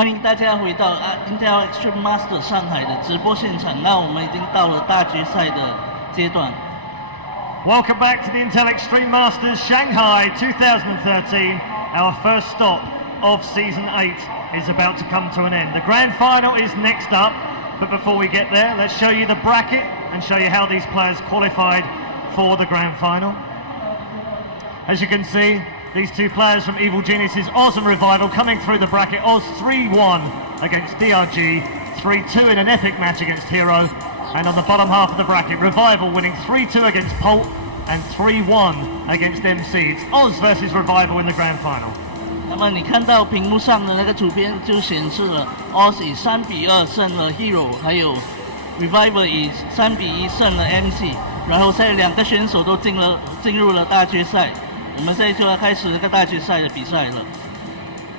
欢迎大家回到Intel Extreme Master 上海的直播现场。那我们已经到了大决赛的阶段。Welcome back to the Intel Extreme Masters Shanghai 2013. Our first stop of Season 8 is about to come to an end. The grand final is next up, but before we get there, let's show you the bracket and show you how these players qualified for the grand final. As you can see, these two players from Evil Geniuses, Oz and Revival, coming through the bracket. Oz 3-1 against DRG, 3-2 in an epic match against Hero. And on the bottom half of the bracket, Revival winning 3-2 against Pulp and 3-1 against MC. It's Oz versus Revival in the grand final. 那么你看到屏幕上的那个图片就显示了 Oz 以3-2胜了 Hero， 还有 Revival 以3-1胜了 MC。然后现在两个选手都进入了大决赛。我们现在就要开始这个大决赛的比赛了。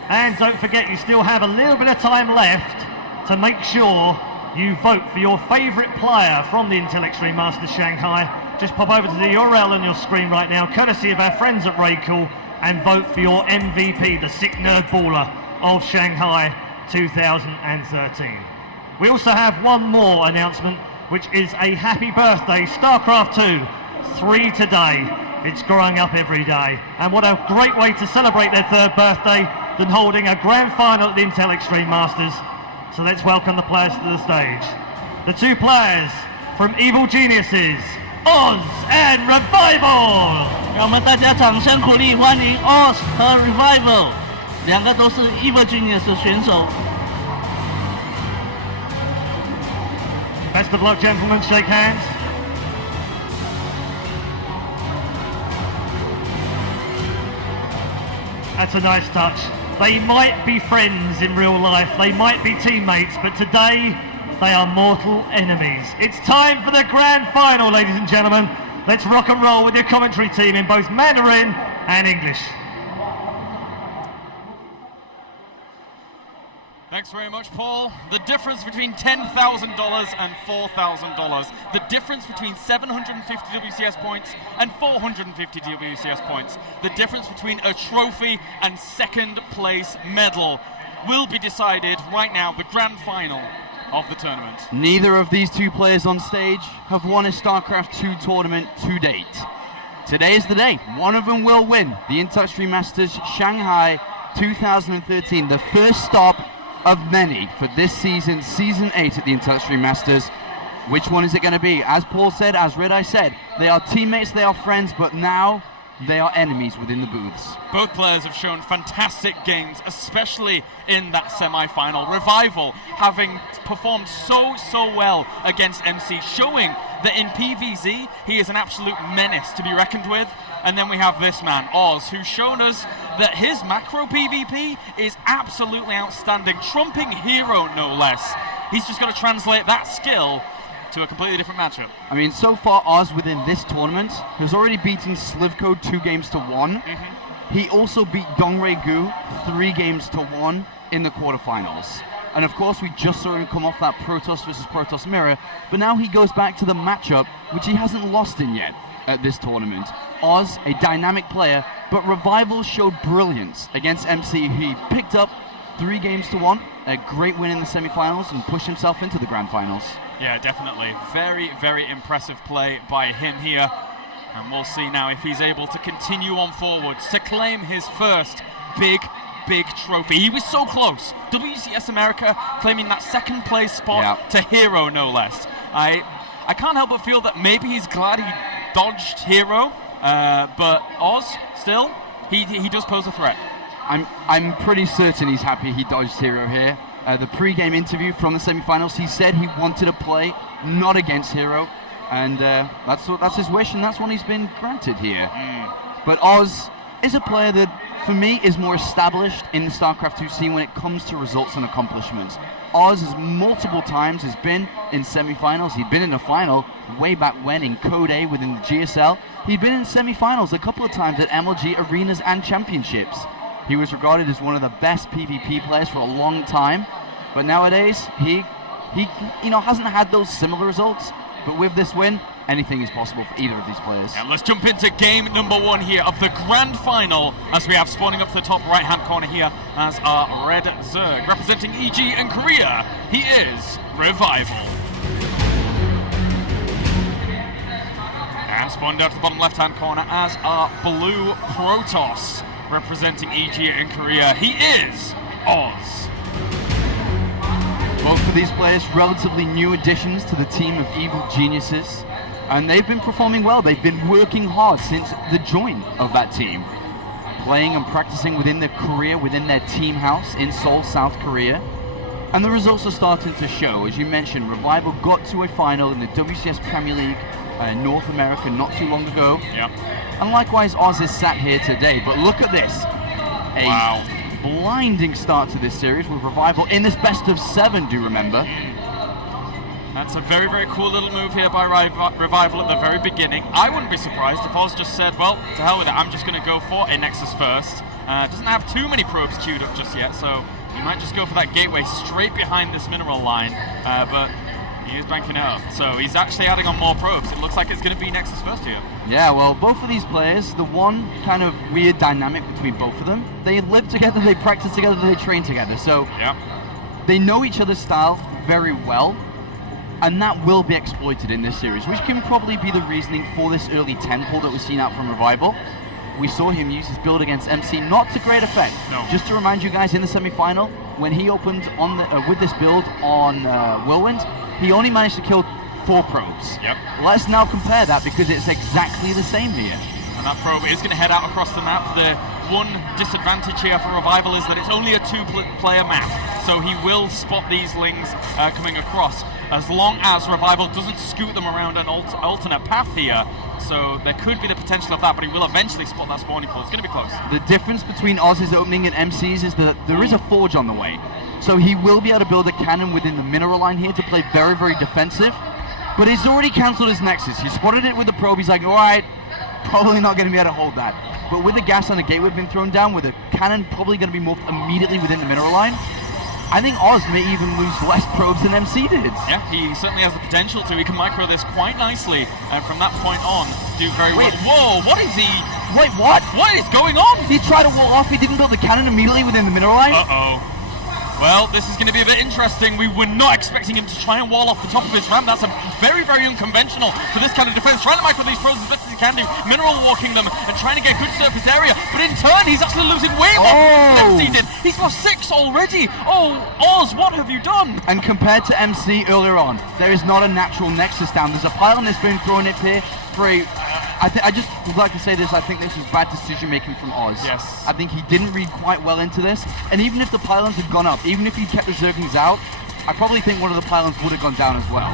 And don't forget, you still have a little bit of time left to make sure you vote for your favourite player from the Intel Extreme Masters Shanghai. Just pop over to the URL on your screen right now, courtesy of our friends at Raycool, and vote for your MVP, the sick nerd baller of Shanghai 2013. We also have one more announcement, which is a happy birthday, StarCraft 2, 3 today. It's growing up every day, and what a great way to celebrate their third birthday than holding a grand final at the Intel Extreme Masters. So let's welcome the players to the stage. The two players from Evil Geniuses, Oz and Revival. 让我们大家掌声鼓励欢迎 Oz 和 Revival， 两个都是 Evil Genius 的选手。Best of luck, gentlemen. Shake hands. That's a nice touch. They might be friends in real life, they might be teammates, but today they are mortal enemies. It's time for the grand final, ladies and gentlemen. Let's rock and roll with your commentary team in both Mandarin and English. Thanks very much, Paul. The difference between $10,000 and $4,000. The difference between 750 WCS points and 450 WCS points. The difference between a trophy and second place medal will be decided right now, the grand final of the tournament. Neither of these two players on stage have won a StarCraft 2 tournament to date. Today is the day. One of them will win the Intel Extreme Masters Shanghai 2013, the first stop of many for this season, Season 8 at the Intel Extreme Masters. Which one is it going to be? As Paul said, as Red Eye said, they are teammates, they are friends, but now they are enemies within the booths. Both players have shown fantastic games, especially in that semi-final. Revival having performed so well against MC, showing that in PvZ he is an absolute menace to be reckoned with. And then we have this man, Oz, who's shown us that his macro PvP is absolutely outstanding, trumping Hero no less. He's just got to translate that skill to a completely different matchup. I mean, so far Oz within this tournament has already beaten Slivcode 2-1. He also beat Dongray Gu 3-1 in the quarterfinals. And of course, we just saw him come off that Protoss versus Protoss mirror, but now he goes back to the matchup which he hasn't lost in yet at this tournament. Oz, a dynamic player, but Revival showed brilliance against MC. He picked up 3-1, a great win in the semi-finals, and pushed himself into the grand finals. Yeah, definitely. Very impressive play by him here. And we'll see now if he's able to continue on forwards to claim his first big trophy. He was so close. WCS America claiming that second place spot to Hero, no less. I can't help but feel that maybe he's glad he dodged Hero, but Oz, still, he does pose a threat. I'm pretty certain he's happy he dodged Hero here. The pre-game interview from the semi-finals, he said he wanted to play not against Hero, and that's his wish, and that's one he's been granted here. But Oz is a player that, for me, is more established in the StarCraft 2 scene when it comes to results and accomplishments. Oz has multiple times has been in semi-finals. He'd been in a final way back when in Code A within the GSL. He'd been in semi-finals a couple of times at MLG arenas and championships. He was regarded as one of the best PvP players for a long time, but nowadays he hasn't had those similar results. But with this win, anything is possible for either of these players. And let's jump into game number 1 here of the grand final, as we have spawning up to the top right-hand corner here as our red Zerg. Representing EG and Korea, he is Revival. And spawned out to the bottom left-hand corner as our blue Protoss. Representing EG and Korea, he is Oz. Both of these players, relatively new additions to the team of evil geniuses, and they've been performing well. They've been working hard since the join of that team, playing and practicing within their career, within their team house in Seoul, South Korea, and the results are starting to show. As you mentioned, Revival got to a final in the WCS Premier League in North America not too long ago. Yep. And likewise, Oz is sat here today. But look at this. Wow. Blinding start to this series with Revival in this best of 7, do you remember? That's a very, very cool little move here by Revival at the very beginning. I wouldn't be surprised if Oz just said, well, to hell with it, I'm just going to go for a Nexus first. Doesn't have too many probes queued up just yet, so he might just go for that gateway straight behind this mineral line, but he is banking it up. So he's actually adding on more probes. It looks like it's going to be Nexus first here. Yeah, well, both of these players, the one kind of weird dynamic between both of them, they live together, they practice together, they train together, so yeah, they know each other's style very well, and that will be exploited in this series, which can probably be the reasoning for this early temple that was seen out from Revival. We saw him use his build against MC, not to great effect. No. Just to remind you guys, in the semi-final, when he opened on the, with this build on Whirlwind, he only managed to kill 4 probes. Yep. Let's now compare that, because it's exactly the same here. And that probe is going to head out across the map. The one disadvantage here for Revival is that it's only a 2-player map, so he will spot these lings coming across, as long as Revival doesn't scoot them around an alternate path here. So there could be the potential of that, but he will eventually spot that spawning pool. It's going to be close. The difference between Oz's opening and MC's is that there is a forge on the way. So he will be able to build a cannon within the mineral line here to play very, very defensive. But he's already cancelled his Nexus. He spotted it with the probe. He's like, all right, probably not going to be able to hold that. But with the gas on the gateway being thrown down, with the cannon probably going to be moved immediately within the mineral line, I think Oz may even lose less probes than MC did. Yeah, he certainly has the potential to. He can micro this quite nicely, and from that point on, do very well. Whoa, what is he? Wait, what? What is going on? He tried to wall off. He didn't build the cannon immediately within the mineral line. Uh-oh. Well, this is going to be a bit interesting. We were not expecting him to try and wall off the top of his ramp. That's a very, very unconventional for this kind of defense. Trying to micro these pros as best as he can do, mineral walking them and trying to get good surface area. But in turn, he's actually losing way more than MC did. He's lost 6 already. Oh, Oz, what have you done? And compared to MC earlier on, there is not a natural Nexus down. There's a pylon that's been thrown up here for a... I just would like to say this, I think this was bad decision making from Oz. Yes. I think he didn't read quite well into this, and even if the pylons had gone up, even if he kept the Zerglings out, I probably think one of the pylons would have gone down as well.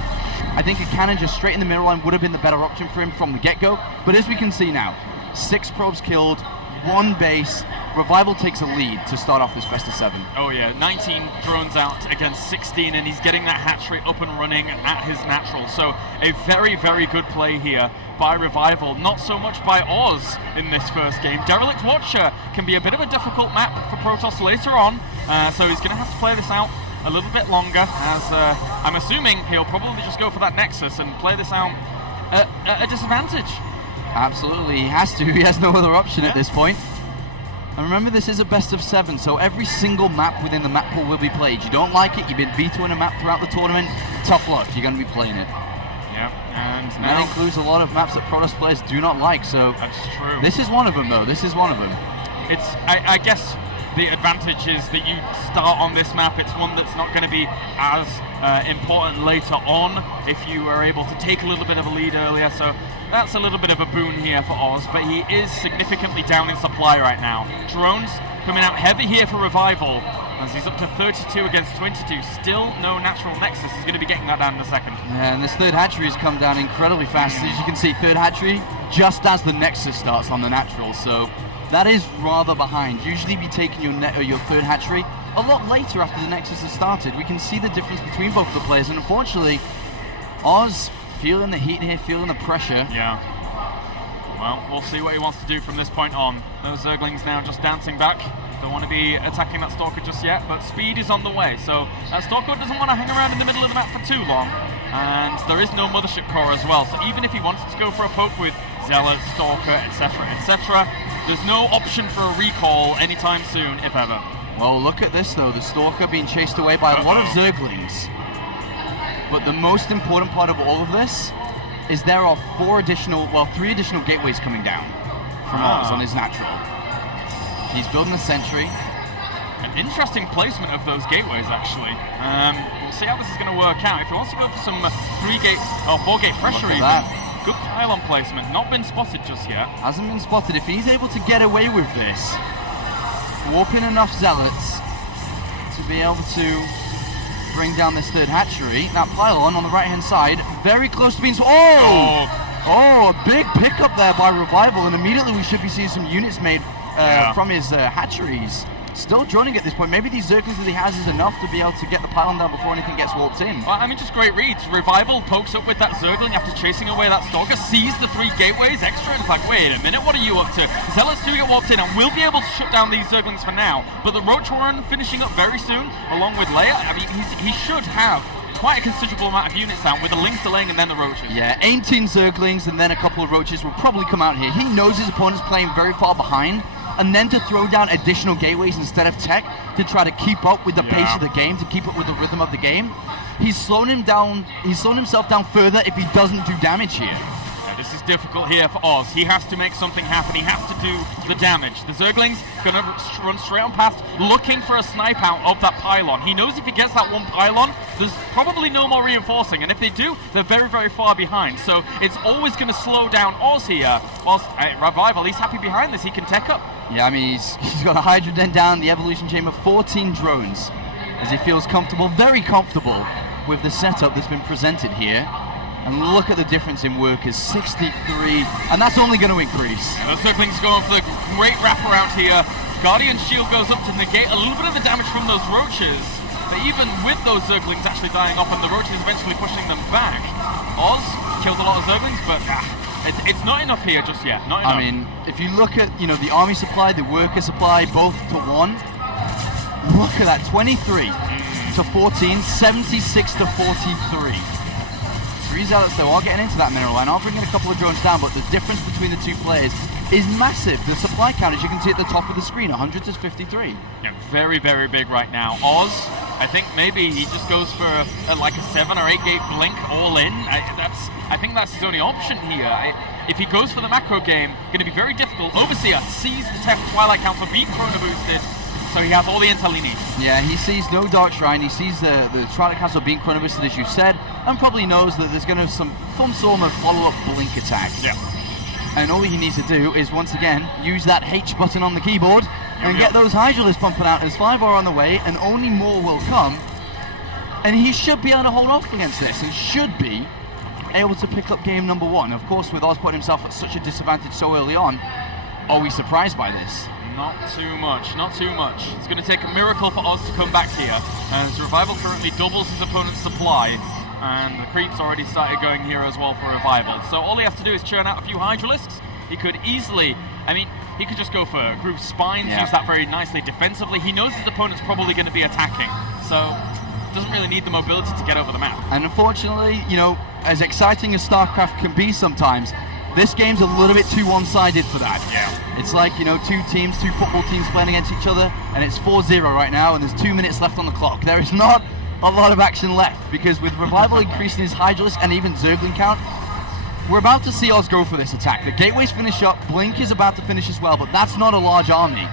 I think a cannon just straight in the middle line would have been the better option for him from the get-go, but as we can see now, 6 probes killed, 1 base. Revival takes a lead to start off this best of 7. Oh yeah, 19 drones out against 16, and he's getting that hatchery up and running at his natural. So a very, very good play here by Revival, not so much by Oz in this first game. Derelict Watcher can be a bit of a difficult map for Protoss later on, so he's going to have to play this out a little bit longer, as I'm assuming he'll probably just go for that Nexus and play this out at a disadvantage. Absolutely, he has to. He has no other option at this point. And remember, this is a best of 7, so every single map within the map pool will be played. You don't like it, you've been vetoing a map throughout the tournament, tough luck, you're going to be playing it. Yeah, and that includes a lot of maps that Protoss players do not like, so... That's true. This is one of them, though. This is one of them. It's, I guess, the advantage is that you start on this map. It's one that's not going to be as important later on if you are able to take a little bit of a lead earlier, so that's a little bit of a boon here for Oz, but he is significantly down in supply right now. Drones coming out heavy here for Revival, as he's up to 32 against 22. Still no natural Nexus. He's going to be getting that down in a second. Yeah, and this third hatchery has come down incredibly fast. As you can see, third hatchery just as the Nexus starts on the natural, so that is rather behind. Usually be taking your third hatchery a lot later after the Nexus has started. We can see the difference between both the players, and unfortunately, Oz feeling the heat here, feeling the pressure. Yeah. Well, we'll see what he wants to do from this point on. Those Zerglings now just dancing back. Don't want to be attacking that Stalker just yet, but speed is on the way. So that Stalker doesn't want to hang around in the middle of the map for too long. and there is no Mothership Core as well, so even if he wanted to go for a poke with Zealot, Stalker, etc., there's no option for a recall anytime soon, if ever. Well, look at this though, the Stalker being chased away by a lot of Zerglings. But the most important part of all of this is there are 3 additional gateways coming down from Oz on his natural. He's building a sentry. An interesting placement of those gateways, actually. We'll see how this is going to work out. If he wants to go for some 4-gate pressure even, good pylon placement. Not been spotted just yet. Hasn't been spotted. If he's able to get away with this, warp in enough Zealots to be able to bring down this 3rd hatchery. That pylon on the right-hand side, very close to being... Oh, a big pickup there by Revival, and immediately we should be seeing some units made from his hatcheries. Still droning at this point. Maybe these Zerglings that he has is enough to be able to get the pylon down before anything gets warped in. Well, I mean, just great reads. Revival pokes up with that Zergling after chasing away that Stalker, sees the 3 gateways extra, and it's like, wait a minute, what are you up to? Zealots do get warped in, and we'll be able to shut down these Zerglings for now, but the Roach Warren finishing up very soon, along with Leia. I mean, he should have quite a considerable amount of units down, with the Lings delaying and then the Roaches. Yeah, 18 Zerglings and then a couple of Roaches will probably come out here. He knows his opponent's playing very far behind, and then to throw down additional gateways instead of tech to try to keep up with the pace of the game, to keep up with the rhythm of the game. He's slowing himself down further if he doesn't do damage here. This is difficult here for Oz. He has to make something happen. He has to do the damage. The Zerglings gonna run straight on past, looking for a snipe out of that pylon. He knows if he gets that one pylon, there's probably no more reinforcing, and if they do, they're very, very far behind. So it's always gonna slow down Oz here. Whilst Revival, he's happy behind this. He can tech up. Yeah, I mean, he's got a Hydra Den down, the Evolution Chamber, 14 drones, as he feels comfortable, very comfortable with the setup that's been presented here. And look at the difference in workers, 63, and that's only going to increase. The Zerglings going for the great wraparound here. Guardian Shield goes up to negate a little bit of the damage from those Roaches. But even with those Zerglings actually dying off and the Roaches eventually pushing them back, Oz killed a lot of Zerglings, but it's not enough here just yet, not enough. I mean, if you look at, the army supply, the worker supply, both to 1, look at that, 23 to 14, 76 to 43. 3 Zealots though are getting into that mineral line, are bringing a couple of drones down, but the difference between the 2 players is massive. The supply count, as you can see at the top of the screen, 100 to 53. Yeah, very, very big right now. Oz, I think maybe he just goes for like a 7 or 8 gate blink all in. I think that's his only option here. If he goes for the macro game, going to be very difficult. Overseer sees the Twilight Count for being chrono boosted, so he has all the intel he needs. Yeah, he sees no Dark Shrine, he sees the Twilight Castle being chrono boosted, as you said, and probably knows that there's going to be some sort of follow-up blink attack. Yeah. And all he needs to do is, once again, use that H button on the keyboard and get those Hydralisks pumping out, as 5 are on the way, and only more will come. And he should be able to hold off against this, and should be able to pick up game number 1. Of course, with Oz putting himself at such a disadvantage so early on, are we surprised by this? Not too much, not too much. It's going to take a miracle for Oz to come back here, as Revival currently doubles his opponent's supply, and the creeps already started going here as well for Revival. So all he has to do is churn out a few Hydralisks. He could easily, he could just go for Groove Spines, use that very nicely defensively. He knows his opponent's probably going to be attacking, so doesn't really need the mobility to get over the map. And unfortunately, as exciting as StarCraft can be sometimes, this game's a little bit too one-sided for that. Yeah. It's like, 2 football teams playing against each other, and it's 4-0 right now, and there's 2 minutes left on the clock. There is not a lot of action left, because with Revival increasing his Hydralisk and even Zergling count, we're about to see Oz go for this attack. The gateways finish up, Blink is about to finish as well, but that's not a large army.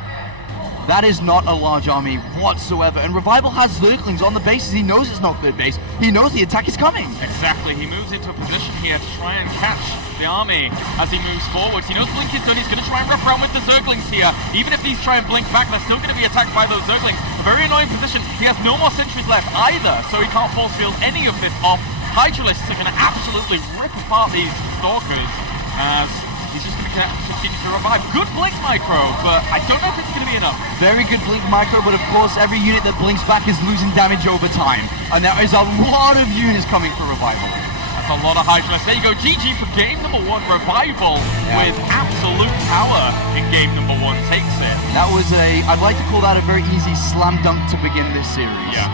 That is not a large army whatsoever. And Revival has Zerglings on the bases. He knows it's not third base. He knows the attack is coming. Exactly. He moves into a position here to try and catch the army as he moves forwards. He knows Blink is done. He's going to try and wrap around with the Zerglings here. Even if these try and blink back, they're still going to be attacked by those Zerglings. A very annoying position. He has no more sentries left either, so he can't force field any of this off. Hydralisks are going to absolutely rip apart these Stalkers as he's just going to continue to revive. Good blink micro, but I don't know if it's going to be enough. Very good blink micro, but of course every unit that blinks back is losing damage over time. And there is a lot of units coming for Revival. That's a lot of Hydralisks. There you go, GG for game number 1. Revival with absolute power in game number 1 takes it. That was I'd like to call that a very easy slam dunk to begin this series. Yeah.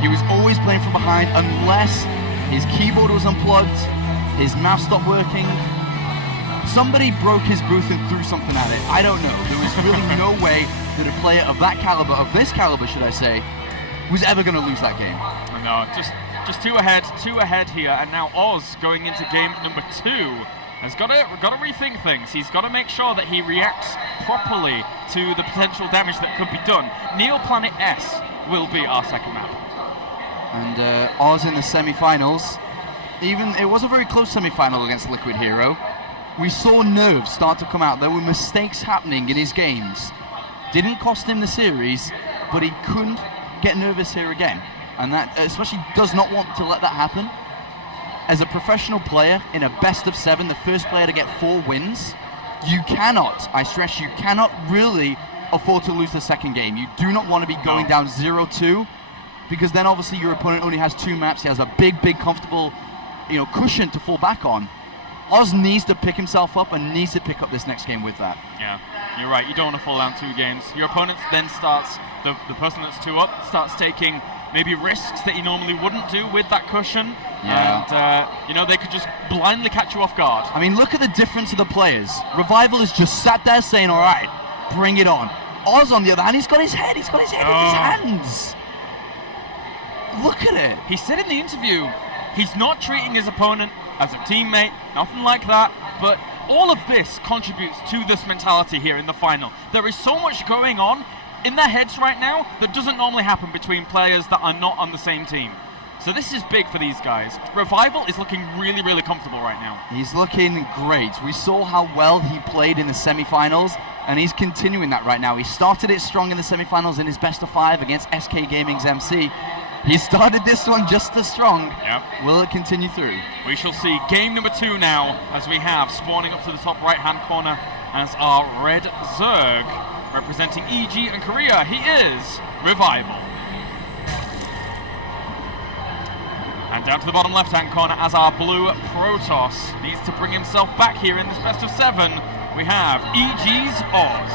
He was always playing from behind unless His keyboard was unplugged. His mouse stopped working. Somebody broke his booth and threw something at it. I don't know. There was really no way that a player of that caliber, of this caliber, should I say, was ever going to lose that game. No, just two ahead here, and now Oz going into game number 2 has got to rethink things. He's got to make sure that he reacts properly to the potential damage that could be done. Neoplanet S will be our second map. And Oz in the semi-finals. It was a very close semi-final against Liquid Hero. We saw nerves start to come out. There were mistakes happening in his games. Didn't cost him the series, but he couldn't get nervous here again. And that especially does not want to let that happen. As a professional player in a best of 7, the first player to get 4 wins, you cannot, I stress, you cannot really afford to lose the second game. You do not want to be going down 0-2, because then obviously your opponent only has 2 maps. He has a big, comfortable, cushion to fall back on. Oz needs to pick himself up and needs to pick up this next game with that. Yeah, you're right. You don't want to fall down 2 games. Your opponent then starts, the person that's 2 up, starts taking maybe risks that he normally wouldn't do with that cushion. Yeah. And, they could just blindly catch you off guard. I mean, look at the difference of the players. Revival has just sat there saying, all right, bring it on. Oz, on the other hand, he's got his head in his hands. Look at it. He said in the interview, he's not treating his opponent as a teammate, nothing like that, but all of this contributes to this mentality here in the final. There is so much going on in their heads right now that doesn't normally happen between players that are not on the same team. So this is big for these guys. Revival is looking really, really comfortable right now. He's looking great. We saw how well he played in the semi-finals, and he's continuing that right now. He started it strong in the semi-finals in his best of 5 against SK Gaming's MC. He started this one just as strong. Yep. Will it continue through? We shall see game number 2 now, as we have spawning up to the top right-hand corner as our red Zerg, representing EG and Korea. He is Revival. And down to the bottom left-hand corner as our blue Protoss needs to bring himself back here in this best of 7. We have EG's Oz.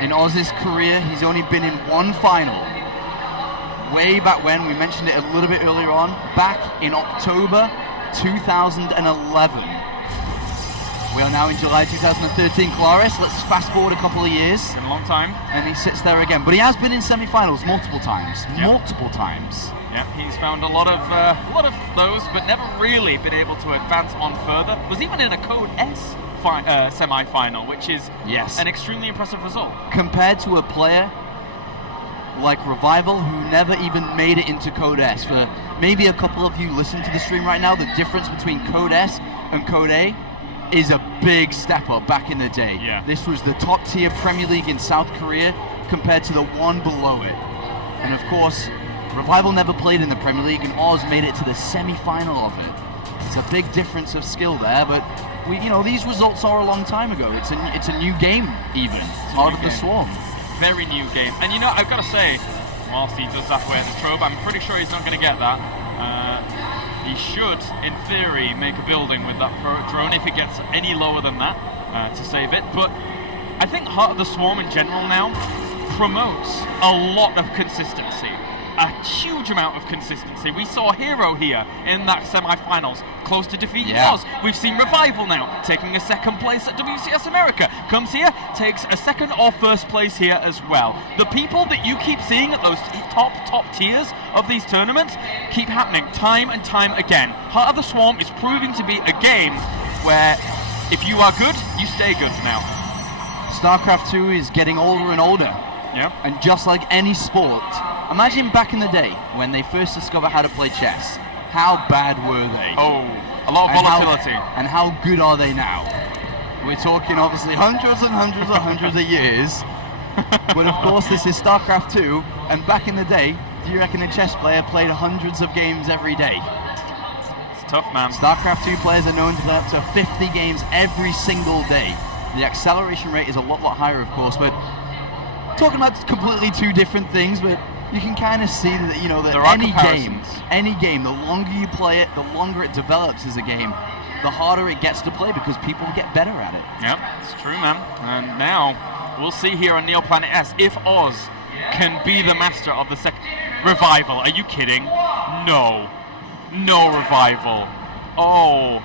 In Oz's career, he's only been in 1 final. Way back when, we mentioned it a little bit earlier on, back in October 2011. We are now in July 2013. Claris, let's fast forward a couple of years. It's been a long time. And he sits there again. But he has been in semi-finals multiple times. Yep. Multiple times. Yeah, he's found a lot of those, but never really been able to advance on further. Was even in a Code S semi-final, which is an extremely impressive result. Compared to a player like Revival, who never even made it into Code S. For maybe a couple of you listening to the stream right now, the difference between Code S and Code A is a big step up back in the day. Yeah. This was the top tier Premier League in South Korea compared to the one below it. And of course, Revival never played in the Premier League, and Oz made it to the semi-final of it. It's a big difference of skill there, but these results are a long time ago. It's a new game, even. It's part of the Swarm. Very new game. And I've got to say, whilst he does that wear the Trobe, I'm pretty sure he's not going to get that. He should, in theory, make a building with that drone if it gets any lower than that to save it. But I think Heart of the Swarm in general now promotes a lot of consistency. A huge amount of consistency. We saw Hero here in that semi-finals, close to defeating Oz. We've seen Revival now taking a 2nd place at WCS America. Comes here, takes a 2nd or 1st place here as well. The people that you keep seeing at those top tiers of these tournaments keep happening time and time again. Heart of the Swarm is proving to be a game where if you are good, you stay good now. StarCraft 2 is getting older and older. Yeah. And just like any sport, imagine back in the day when they first discovered how to play chess. How bad were they? Oh, a lot of volatility. And how good are they now? We're talking obviously hundreds and hundreds of years. But of course this is StarCraft 2, and back in the day, do you reckon a chess player played hundreds of games every day? It's tough, man. StarCraft 2 players are known to play up to 50 games every single day. The acceleration rate is a lot higher, of course, but talking about completely 2 different things, but you can kind of see that that any game, the longer you play it, the longer it develops as a game, the harder it gets to play because people get better at it. Yeah, it's true, man. And now we'll see here on Neoplanet S if Oz can be the master of the Revival, are you kidding? No. No Revival. Oh.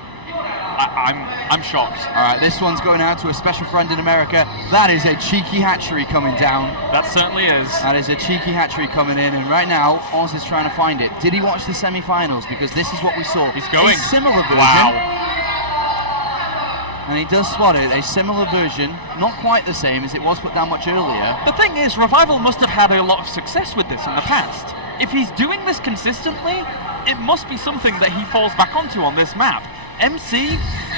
I'm shocked. All right, this one's going out to a special friend in America. That is a cheeky hatchery coming down. That certainly is. That is a cheeky hatchery coming in, and right now, Oz is trying to find it. Did he watch the semi-finals? Because this is what we saw. He's going. A similar version. Wow. And he does spot it, a similar version, not quite the same as it was put down much earlier. The thing is, Revival must have had a lot of success with this in the past. If he's doing this consistently, it must be something that he falls back onto on this map. MC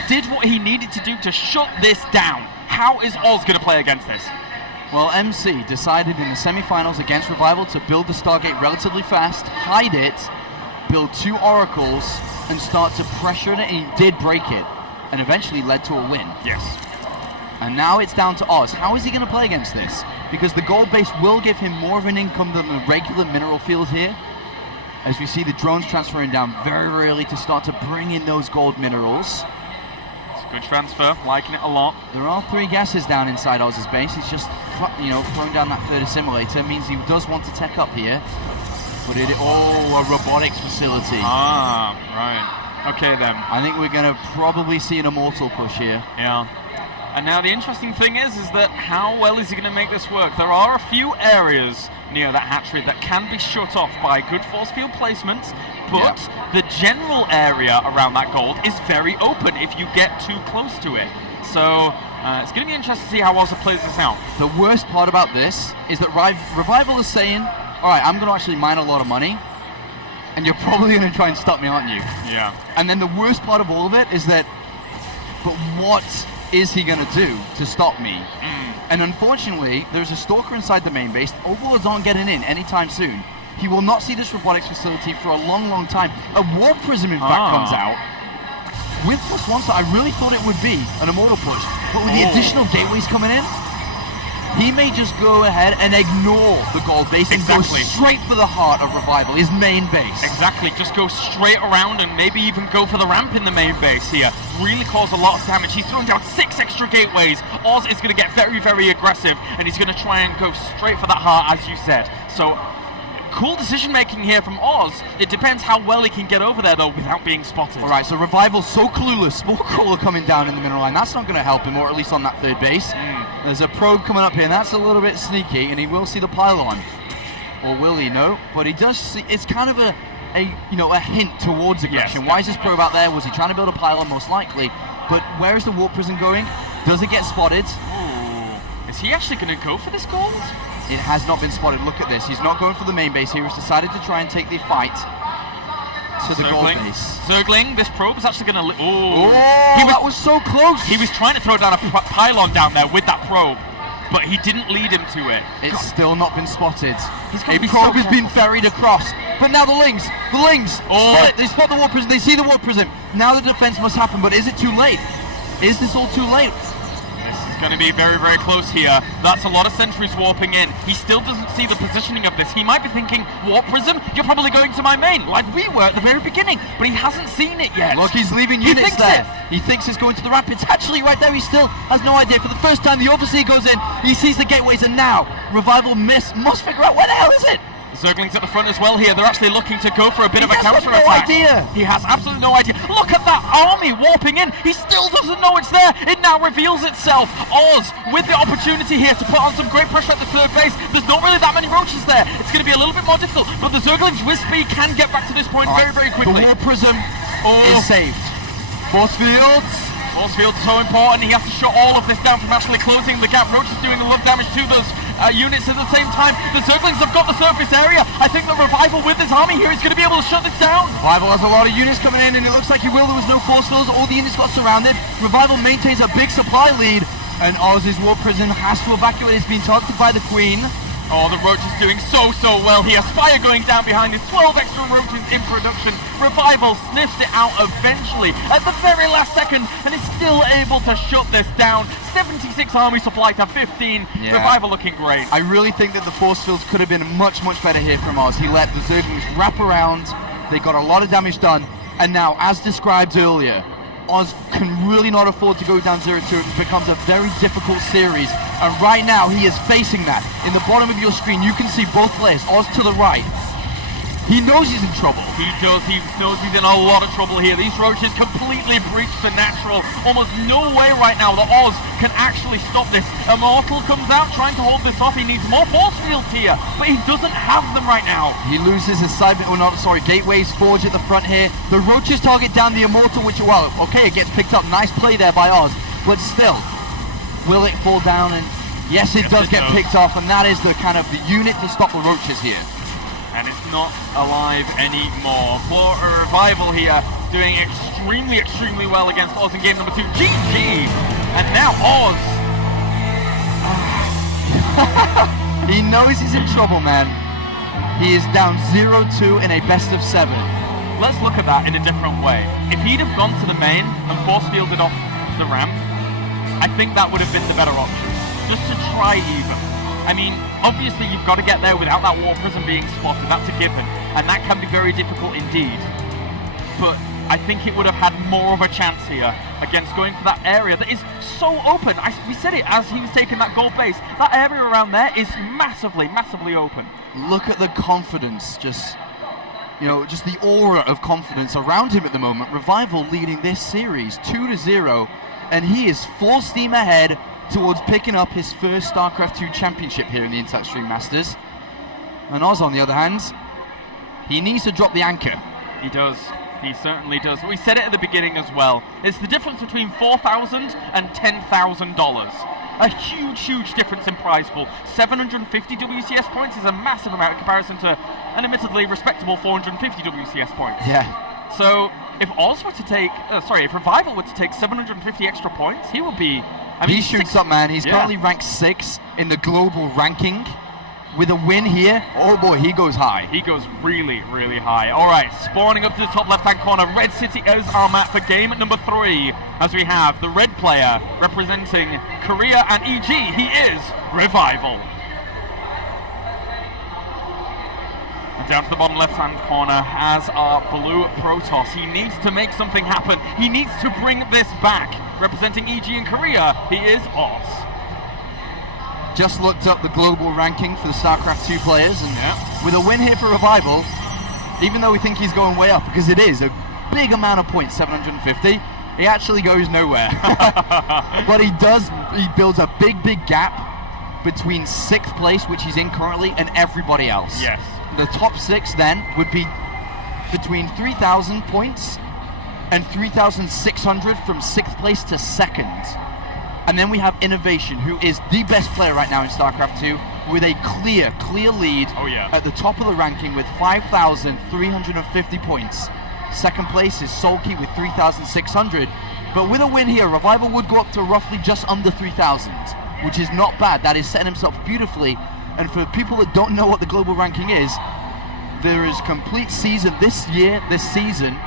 did what he needed to do to shut this down. How is Oz going to play against this? Well, MC decided in the semi-finals against Revival to build the Stargate relatively fast, hide it, build 2 oracles, and start to pressure it, and he did break it, and eventually led to a win. Yes. And now it's down to Oz. How is he going to play against this? Because the gold base will give him more of an income than the regular mineral field here. As we see the drones transferring down very early to start to bring in those gold minerals. It's a good transfer, liking it a lot. There are 3 gases down inside Oz's base. He's just, throwing down that third assimilator. Means he does want to tech up here. But a robotics facility. Ah, right. Okay then. I think we're going to probably see an immortal push here. Yeah. And now the interesting thing is that how well is he going to make this work? There are a few areas near that hatchery that can be shut off by good force field placements, but the general area around that gold is very open if you get too close to it. So it's going to be interesting to see how Oz plays this out. The worst part about this is that Revival is saying, all right, I'm going to actually mine a lot of money, and you're probably going to try and stop me, aren't you? Yeah. And then the worst part of all of it is that, but what is he going to do to stop me? And unfortunately, there's a stalker inside the main base. Overlords aren't getting in anytime soon. He will not see this robotics facility for a long, long time. A warp prism, in fact, comes out. With +1, so I really thought it would be an immortal push. But with the additional gateways coming in, he may just go ahead and ignore the gold base and go straight for the heart of Revival, his main base. Exactly, just go straight around and maybe even go for the ramp in the main base here. Really cause a lot of damage. He's throwing down 6 extra gateways. Oz is going to get very, very aggressive, and he's going to try and go straight for that heart, as you said. So, cool decision making here from Oz. It depends how well he can get over there, though, without being spotted. All right, so Revival's so clueless. Spore Crawler coming down in the mineral line. That's not going to help him, or at least on that third base. There's a probe coming up here, and that's a little bit sneaky, and he will see the pylon. Or will he? No, but he does see. It's kind of a hint towards aggression. Yes, Why is this probe out there? Was he trying to build a pylon? Most likely. But where is the warp prison going? Does it get spotted? Ooh. Is he actually going to go for this gold? It has not been spotted. Look at this. He's not going for the main base here. He's decided to try and take the fight to the gold base. Zergling, this probe is actually going to... that was so close. He was trying to throw down a pylon down there with that probe, but he didn't lead him to it. It's still not been spotted. The probe has been ferried across. But now the Lings. Spot it. They spot the warp prism. They see the warp prism. Now the defense must happen, but is it too late? Is this all too late? Going to be very, very close here. That's a lot of sentries warping in. He still doesn't see the positioning of this. He might be thinking, warp prism, you're probably going to my main, like we were at the very beginning, but he hasn't seen it yet. Look, he's leaving units there. He thinks it's going to the ramp. It's actually right there. He still has no idea. For the first time, the Overseer goes in. He sees the gateways, and now Revival must figure out where the hell is it. Zergling's at the front as well here. They're actually looking to go for a bit of a counter-attack. No idea. He has absolutely no idea. Look at that army warping in. He still doesn't know it's there. It now reveals itself. Oz with the opportunity here to put on some great pressure at the third base. There's not really that many roaches there. It's going to be a little bit more difficult, but the Zerglings with speed can get back to this point very, very quickly. The warp prism is saved. Force fields. Force field is so important. He has to shut all of this down from actually closing the gap. Roach is doing a lot of damage to those units at the same time. The Zerglings have got the surface area. I think the Revival with his army here is going to be able to shut this down. Revival has a lot of units coming in, and it looks like he will. There was no force fields. All the units got surrounded. Revival maintains a big supply lead, and Oz's warp prison has to evacuate. It's been targeted by the Queen. Oh, the Roach is doing so well here. Fire going down behind his 12 extra Roaches in production. Revival sniffs it out eventually at the very last second, and is still able to shut this down. 76 army supply to 15. Yeah. Revival looking great. I really think that the force fields could have been much better here from Oz. He let the Zerglings wrap around. They got a lot of damage done, and now, as described earlier, Oz can really not afford to go down 0-2. It becomes a very difficult series, and right now he is facing that. In the bottom of your screen, you can see both players. Oz to the right, He knows he's in trouble. He does. He knows he's in a lot of trouble here. These roaches completely breached the natural. Almost no way right now that Oz can actually stop this. Immortal comes out trying to hold this off. He needs more force fields here, but he doesn't have them right now. He loses his side, or not, sorry, Gateways Forge at the front here. The roaches target down the Immortal, which, well, okay, it gets picked up. Nice play there by Oz, but still, will it fall down? And yes, it does get picked off, and that is the kind of the unit to stop the roaches here. And it's not alive anymore. For a Revival here, doing extremely well against Oz in game number 2. GG! And now Oz. He knows he's in trouble, man. He is down 0-2 in a best of 7. Let's look at that in a different way. If he'd have gone to the main and force fielded off the ramp, I think that would have been the better option. Just to try even. I mean, obviously you've got to get there without that wall prism being spotted. That's a given. And that can be very difficult indeed. But I think it would have had more of a chance here against going for that area that is so open. We said it as he was taking that gold base. That area around there is massively open. Look at the confidence, just the aura of confidence around him at the moment. Revival leading this series 2-0, and he is full steam ahead towards picking up his first StarCraft 2 championship here in the Intel Extreme Masters. And Oz, on the other hand, he needs to drop the anchor. He does. He certainly does. We said it at the beginning as well. It's the difference between $4,000 and $10,000. A huge difference in prize pool. 750 WCS points is a massive amount in comparison to an admittedly respectable 450 WCS points. Yeah. So if Oz were to take, if Revival were to take 750 extra points, he would be. He shoots up, man. He's currently ranked 6 in the global ranking. With a win here, oh boy, he goes high. He goes really high. All right, spawning up to the top left-hand corner. Red City is our map for game number 3, as we have the red player representing Korea and EG. He is Revival. And down to the bottom left-hand corner as our blue Protoss. He needs to make something happen. He needs to bring this back. Representing EG in Korea, he is Oz. Just looked up the global ranking for the StarCraft 2 players, and with a win here for Revival, even though we think he's going way up, because it is a big amount of points, 750, he actually goes nowhere. But he builds a big gap between 6th place, which he's in currently, and everybody else. Yes. The top 6 then would be between 3,000 points and 3,600 from 6th place to 2nd. And then we have Innovation, who is the best player right now in StarCraft 2, with a clear lead at the top of the ranking with 5,350 points. 2nd place is Sulky with 3,600. But with a win here, Revival would go up to roughly just under 3,000, which is not bad. That is setting himself beautifully. And for people that don't know what the global ranking is, there is complete season this season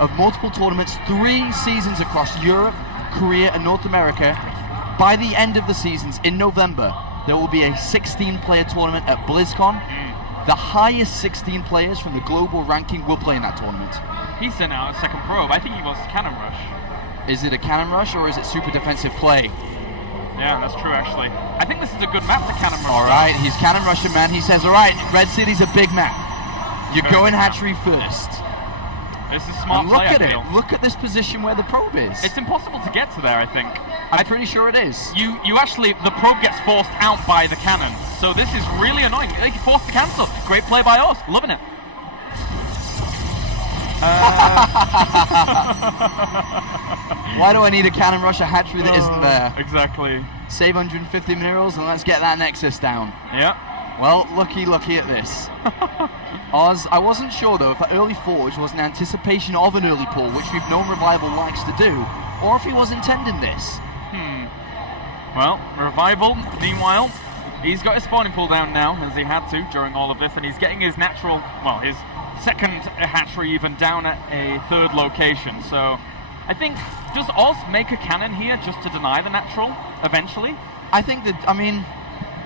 of multiple tournaments, 3 seasons across Europe, Korea, and North America. By the end of the seasons, in November, there will be a 16-player tournament at BlizzCon. The highest 16 players from the global ranking will play in that tournament. He sent out a second probe. I think he wants Cannon Rush. Is it a Cannon Rush or is it super defensive play? Yeah, that's true, actually. I think this is a good map to Cannon Rush. All right, he's Cannon Rushing, man. He says, all right, Red City's a big map. You're going hatchery first. This is smart play, I feel. Look at this position where the probe is. It's impossible to get to there, I think. I'm pretty sure it is. You actually, the probe gets forced out by the cannon. So this is really annoying. They can force the cancel. Great play by Oz. Loving it. Why do I need a Cannon Rush, a hatchery that isn't there? Exactly. Save 150 minerals and let's get that Nexus down. Yeah. Well, lucky at this. Oz, I wasn't sure though if that early forge was in anticipation of an early pull, which we've known Revival likes to do, or if he was intending this. Well, Revival, meanwhile, he's got his spawning pool down now, as he had to during all of this, and he's getting his natural, his second hatchery even down at a 3rd location. So I think, does Oz make a cannon here just to deny the natural eventually? I think that,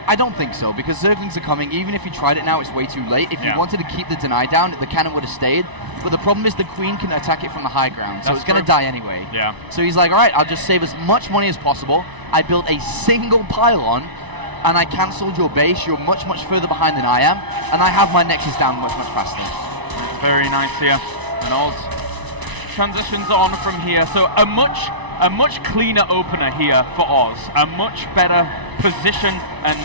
I don't think so, because Zerglings are coming. Even if you tried it now, it's way too late. If you wanted to keep the deny down, the cannon would have stayed. But the problem is the Queen can attack it from the high ground, so it's going to die anyway. Yeah. So he's like, all right, I'll just save as much money as possible. I built a single pylon, and I cancelled your base. You're much further behind than I am, and I have my Nexus down much faster. Very nice here. And Oz transitions on from here. So a much cleaner opener here for Oz. A much better position and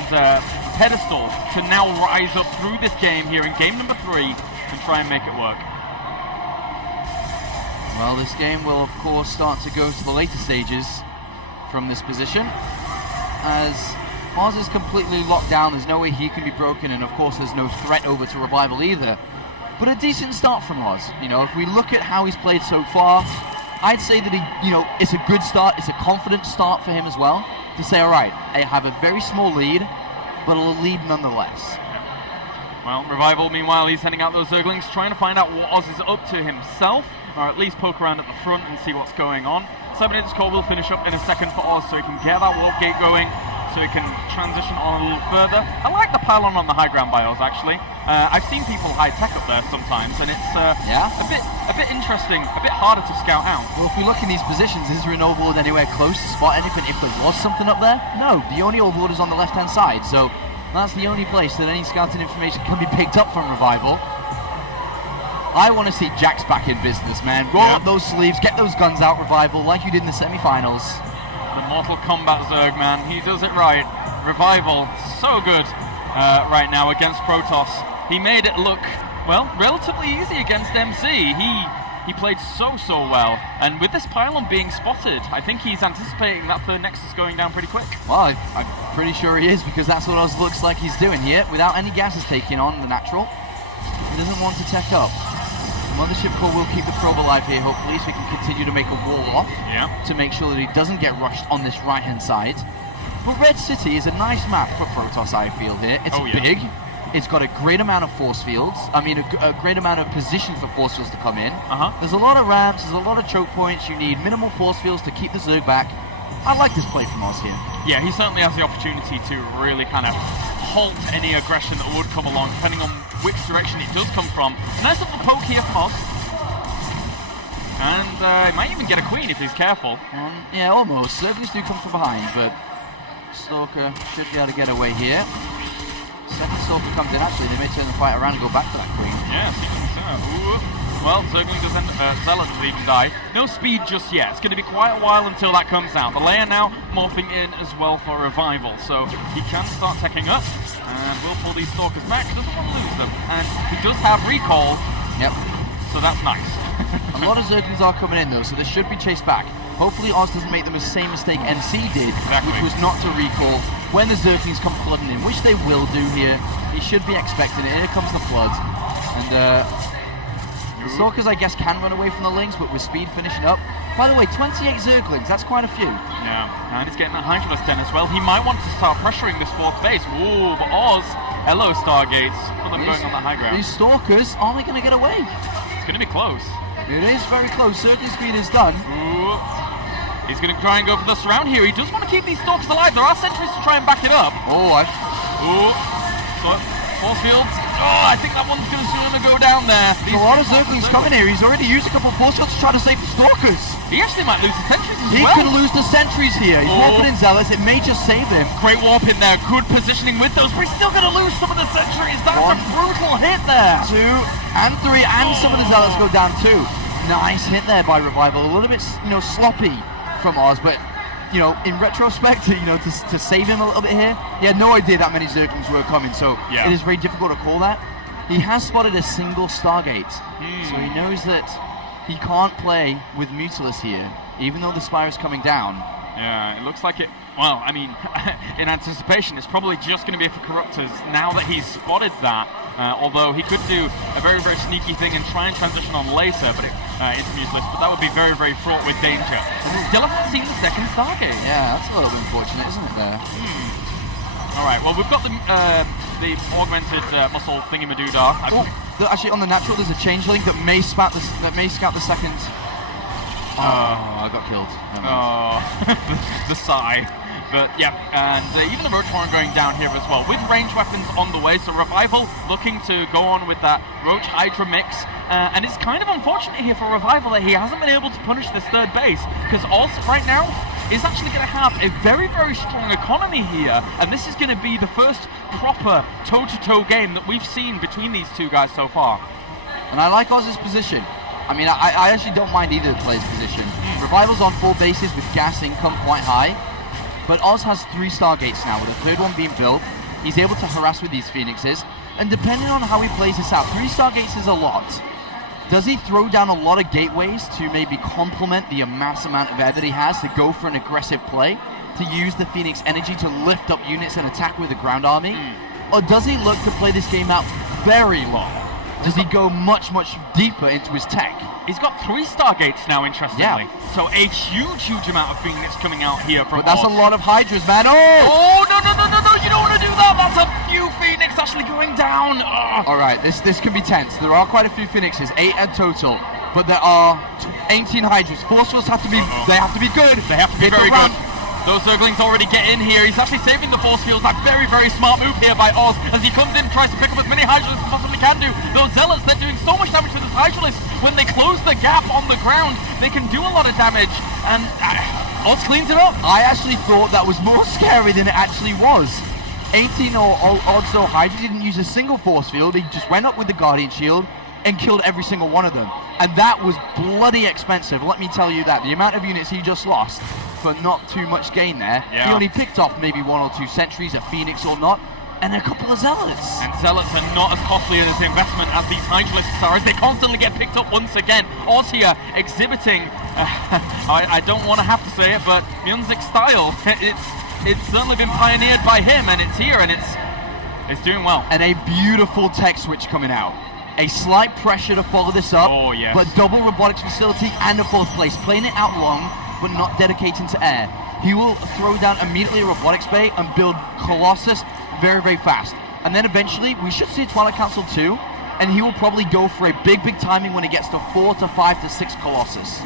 pedestal to now rise up through this game here in game number 3 and try and make it work. Well, this game will, of course, start to go to the later stages from this position. As Oz is completely locked down, there's no way he can be broken, and of course there's no threat over to Revival either. But a decent start from Oz. You know, if we look at how he's played so far, I'd say that it's a good start, it's a confident start for him as well, to say, all right, I have a very small lead, but a lead nonetheless. Well, Revival, meanwhile, he's sending out those Zerglings, trying to find out what Oz is up to himself, or at least poke around at the front and see what's going on. 7-inch core will finish up in a second for Oz, so he can get that warp gate going, so he can transition on a little further. I like the pylon on the high ground by Oz, actually. I've seen people high tech up there sometimes, and it's a bit interesting, a bit harder to scout out. Well, if we look in these positions, is there an overlord anywhere close to spot anything if there was something up there? No, the only overlord is on the left-hand side, so that's the only place that any scouting information can be picked up from Revival. I want to see Jax back in business, man. Roll up those sleeves, get those guns out, Revival, like you did in the semi-finals. The Mortal Kombat Zerg, man, he does it right. Revival, so good right now against Protoss. He made it look, well, relatively easy against MC. He played so well, and with this pylon being spotted, I think he's anticipating that third Nexus going down pretty quick. Well, I'm pretty sure he is, because that's what Oz looks like he's doing here, without any gases taking on the natural. He doesn't want to tech up. Mothership Core will keep the probe alive here, hopefully, so he can continue to make a wall off to make sure that he doesn't get rushed on this right-hand side. But Red City is a nice map for Protoss, I feel, here. It's big. It's got a great amount of force fields. I mean, a great amount of position for force fields to come in. There's a lot of ramps, there's a lot of choke points. You need minimal force fields to keep the Zerg back. I like this play from Oz here. Yeah, he certainly has the opportunity to really kind of halt any aggression that would come along, depending on which direction it does come from. Nice little poke here from Oz. And he might even get a queen if he's careful. Yeah, almost. Zerglings do come from behind, but Stalker should be able to get away here. Second Stalker comes in, actually, they may turn the fight around and go back to that queen. Yeah, well, Zergling doesn't, Zealot doesn't even die. No speed just yet. It's going to be quite a while until that comes out. The layer now morphing in as well for Revival, so he can start teching up, and will pull these Stalkers back. Doesn't want to lose them, and he does have recall. Yep. So that's nice. A lot of Zerglings are coming in though, so they should be chased back. Hopefully Oz doesn't make the same mistake MC did, which was not to recall when the Zerglings come flooding in, which they will do here. He should be expecting it. Here comes the flood. And the Stalkers, I guess, can run away from the Lings, but with speed finishing up. By the way, 28 Zerglings, that's quite a few. Yeah, and he's getting that Hydralisk den as well. He might want to start pressuring this fourth base. Ooh, but Oz, hello Stargates, for them going on the high ground. These Stalkers, are they going to get away? It's going to be close. It is very close. Surging speed is done. Ooh. He's going to try and go for the surround here. He does want to keep these Stalkers alive. There are sentries to try and back it up. Ooh. Force fields. Oh, I think that one's going to go down there. There's a lot of Zerglings coming here. He's already used a couple of force fields to try to save the Stalkers. He actually might lose the sentries as well. He could lose the sentries here. He's warping in Zealots. It may just save him. Great warp in there. Good positioning with those, but he's still going to lose some of the sentries. That's a brutal hit there. 2 and 3, and some of the Zealots go down too. Nice hit there by Revival. A little bit, sloppy from Oz, but in retrospect, to save him a little bit here, he had no idea that many Zerglings were coming, so it is very difficult to call that. He has spotted a single Stargate, so he knows that he can't play with Mutalisk here, even though the Spire is coming down. Yeah, it looks like it. Well, I mean, in anticipation, it's probably just going to be for Corruptors now that he's spotted that. Although he could do a very, very sneaky thing and try and transition on later, but into Mutalisk, but that would be very, very fraught with danger. And we still haven't seen the second Stargate. Yeah, that's a little bit unfortunate, isn't it, there? All right, well, we've got the augmented muscle thingy-madoodah. Actually, on the natural, there's a changeling that may scout the second. Oh, I got killed. Oh, the sigh. But yeah, and even the Roach Horn going down here as well, with range weapons on the way. So Revival looking to go on with that Roach Hydra mix, and it's kind of unfortunate here for Revival that he hasn't been able to punish this third base, because Oz right now is actually going to have a very, very strong economy here, and this is going to be the first proper toe-to-toe game that we've seen between these two guys so far. And I like Oz's position. I mean, I actually don't mind either player's position. Revival's on 4 bases with gas income quite high, but Oz has 3 Stargates now, with a 3rd one being built. He's able to harass with these Phoenixes, and depending on how he plays this out, 3 Stargates is a lot. Does he throw down a lot of gateways to maybe complement the mass amount of air that he has to go for an aggressive play, to use the Phoenix energy to lift up units and attack with the ground army? Or does he look to play this game out very long? Does he go much, much deeper into his tech? He's got 3 Stargates now, interestingly. Yeah. So a huge amount of Phoenix coming out here from But that's Oz. a lot of Hydras, man. Oh! Oh, no, you don't want to do that. That's a few Phoenix actually going down. All right, this can be tense. There are quite a few Phoenixes, 8 in total, but there are 18 Hydras. Force fields have to be, they have to be good. They have to be very good. Those Zerglings already get in here. He's actually saving the force fields. A very smart move here by Oz as he comes in and tries to pick up as many Hydralisks as he possibly can do. Those Zealots, they're doing so much damage to this Hydralisk. When they close the gap on the ground, they can do a lot of damage, and Oz cleans it up. I actually thought that was more scary than it actually was. 18 or odd so Hydra didn't use a single force field. He just went up with the Guardian Shield and killed every single one of them. And that was bloody expensive, let me tell you that. The amount of units he just lost for not too much gain there. Yeah. He only picked off maybe 1 or 2 sentries, a Phoenix or not, and a couple of Zealots. And Zealots are not as costly in this investment as these Hydralisks are, as they constantly get picked up once again. Oz here exhibiting, I don't want to have to say it, but Myunzik style. It's certainly been pioneered by him, and it's here, and it's doing well. And a beautiful tech switch coming out. A slight pressure to follow this up, Oh, yes. but double robotics facility and a 4th place, playing it out long, but not dedicating to air. He will throw down immediately a robotics bay and build Colossus very fast. And then eventually, we should see Twilight Council too, and he will probably go for a big timing when he gets to 4 to 5 to 6 Colossus.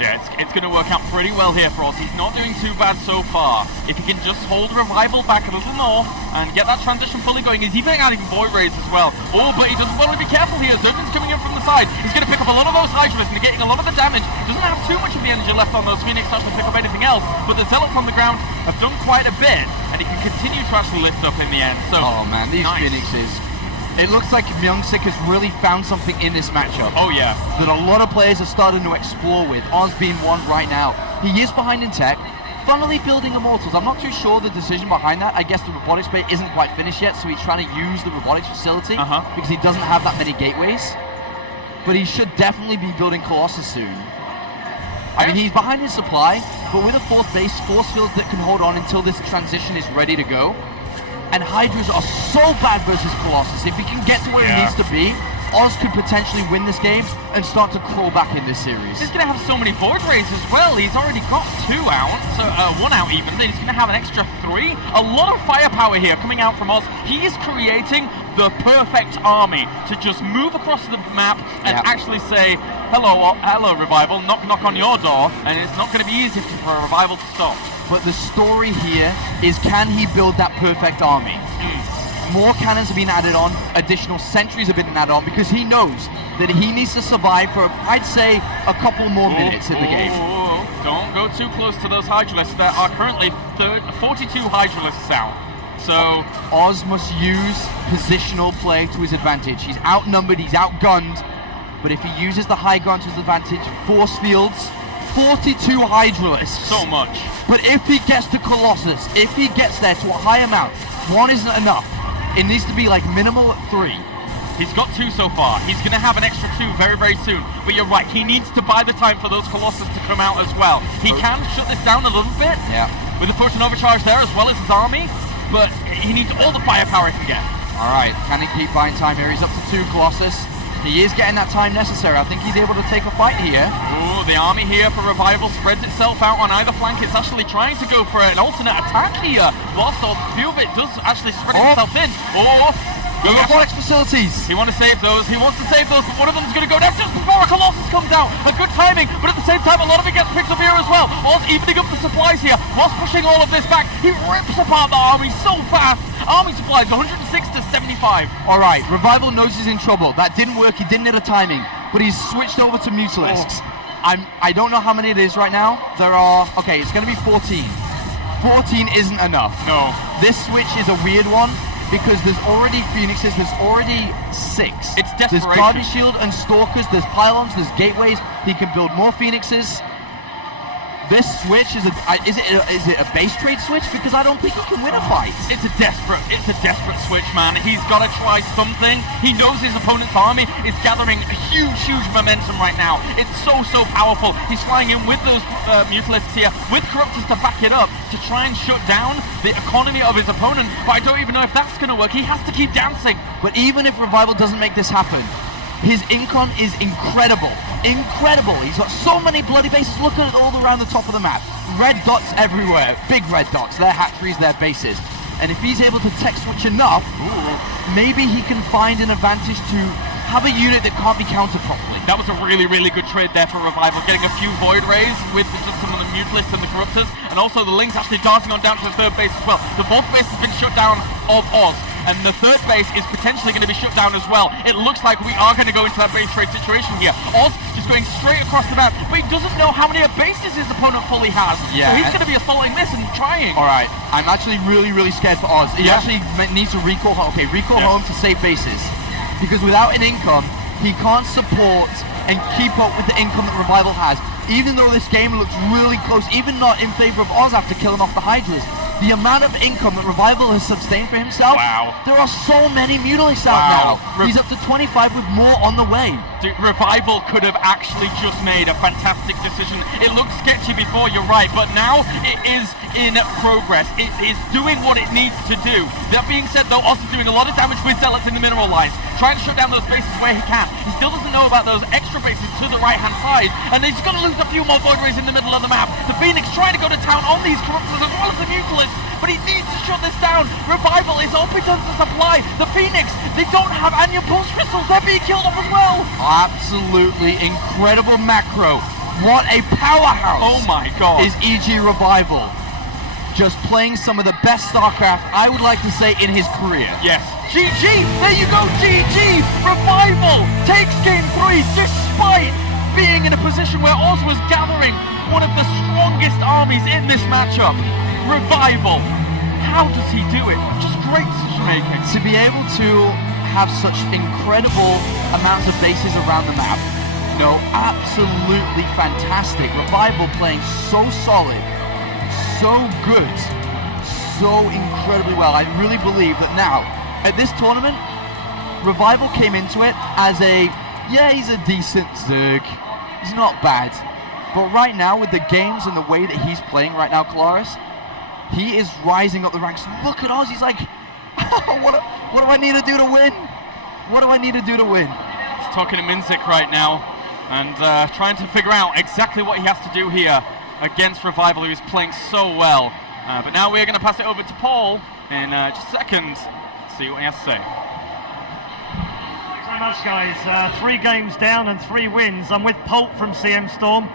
Yeah, it's going to work out pretty well here for us. He's not doing too bad so far. If he can just hold Revival back a little more and get that transition fully going, he's even adding Void Rays as well. Oh, but he doesn't want to be careful here. Zergling's coming in from the side. He's going to pick up a lot of those Hydralisks, negating a lot of the damage. Doesn't have too much of the energy left on those Phoenix to actually pick up anything else, but the Zealots on the ground have done quite a bit, and he can continue to actually lift up in the end. So, oh man, these nice. Phoenixes. It looks like Myunzik has really found something in this matchup. Oh yeah. That a lot of players are starting to explore with, Oz being one right now. He is behind in tech, funnily building Immortals. I'm not too sure the decision behind that. I guess the robotics bay isn't quite finished yet, so he's trying to use the robotics facility because he doesn't have that many gateways. But he should definitely be building Colossus soon. I mean, he's behind his supply, but with a 4th base, force fields that can hold on until this transition is ready to go. And Hydras are so bad versus Colossus. If he can get to where he needs to be, Oz could potentially win this game and start to crawl back in this series. He's going to have so many Void Rays as well. He's already got 2 out, so 1 out even. Then he's going to have an extra 3. A lot of firepower here coming out from Oz. He is creating the perfect army to just move across the map and actually say, hello Revival, knock on your door, and it's not going to be easy for a Revival to stop. But the story here is, can he build that perfect army? More cannons have been added on, additional sentries have been added on, because he knows that he needs to survive for, I'd say, a couple more minutes in the game. Don't go too close to those Hydralisks. There are currently 42 Hydralisks out. So Oz must use positional play to his advantage. He's outnumbered, he's outgunned, but if he uses the high ground to his advantage, force fields, 42 Hydralisks. So much. But if he gets to Colossus, if he gets there to a high amount, 1 isn't enough. It needs to be like minimal 3. He's got 2 so far. He's going to have an extra 2 very soon. But you're right, he needs to buy the time for those Colossus to come out as well. He can shut this down a little bit with the Photon Overcharge there as well as his army, but he needs all the firepower he can get. Alright, can he keep buying time here? He's up to 2 Colossus. He is getting that time necessary. I think he's able to take a fight here. Ooh, the army here for Revival spreads itself out on either flank. It's actually trying to go for an alternate attack here, whilst a few of it does actually spread itself in. The robotics facilities. He wants to save those, but one of them's going to go down just before a Colossus comes out. A good timing, but at the same time, a lot of it gets picked up here as well. Oz evening up the supplies here, whilst pushing all of this back. He rips apart the army so fast. Army supplies, 106 to 75. Alright, Revival knows he's in trouble. That didn't work, he didn't hit a timing, but he's switched over to Mutalisks. I don't know how many it is right now. There are, okay, it's going to be 14. 14 isn't enough. No. This switch is a weird one. because there's already Phoenixes, there's already 6. It's There's desperation. Guardian Shield and Stalkers, there's Pylons, there's Gateways. He can build more Phoenixes. This switch is it a base trade switch? Because I don't think he can win a fight. It's a desperate switch, man. He's got to try something. He knows his opponent's army is gathering a huge momentum right now. It's so powerful. He's flying in with those Mutalisks here, with Corruptors to back it up, to try and shut down the economy of his opponent. But I don't even know if that's going to work. He has to keep dancing. But even if Revival doesn't make this happen, his income is incredible. Incredible. He's got so many bloody bases. Look at it all around the top of the map. Red dots everywhere. Big red dots. They're hatcheries, they're bases. And if he's able to tech switch enough, maybe he can find an advantage to have a unit that can't be countered properly. That was a really good trade there for Revival, getting a few Void Rays with just some of the Mutalisks and the Corruptors, and also the Lings actually darting on down to the third base as well. The fourth base has been shut down of Oz, and the third base is potentially going to be shut down as well. It looks like we are going to go into that base trade situation here. Oz just going straight across the map, but he doesn't know how many bases his opponent fully has. Yeah, so he's going to be assaulting this and trying. Alright, I'm actually really scared for Oz. He actually needs to recall home. Okay, recall home to save bases. Because without an income, he can't support and keep up with the income that Revival has. Even though this game looks really close, even not in favor of Oz after killing off the Hydras, the amount of income that Revival has sustained for himself, there are so many Mutalisks out now. He's up to 25 with more on the way. Dude, Revival could have actually just made a fantastic decision. It looked sketchy before, you're right, but now it is in progress. It is doing what it needs to do. That being said, though, Oz is doing a lot of damage with Zealots in the mineral lines, trying to shut down those bases where he can. He still doesn't know about those extra bases to the right-hand side, and he's going to lose a few more Void Rays in the middle of the map. The Phoenix trying to go to town on these Corruptors as well as the Mutalisks, but he needs to shut this down. Revival is open to supply. The Phoenix, they don't have annual pulse crystals. They're being killed off as well. Absolutely incredible macro. What a powerhouse. Oh my god. Is EG Revival. Just playing some of the best StarCraft, I would like to say, in his career. Yes. GG! There you go, GG! Revival takes game 3 despite being in a position where Oz was gathering one of the strongest armies in this matchup. Revival. How does he do it? Just great decision making. To be able to have such incredible amounts of bases around the map, no, absolutely fantastic. Revival playing so solid, so good, so incredibly well. I really believe that now, at this tournament, Revival came into it as he's a decent Zerg. He's not bad. But right now, with the games and the way that he's playing right now, Katowice, he is rising up the ranks. Look at Oz, he's like, what do I need to do to win? What do I need to do to win? He's talking to Minzik right now, and trying to figure out exactly what he has to do here against Revival, who is playing so well. But now we're going to pass it over to Paul in just a second. See what he has to say. Thanks very much, guys. 3 games down and 3 wins. I'm with Pulp from CM Storm.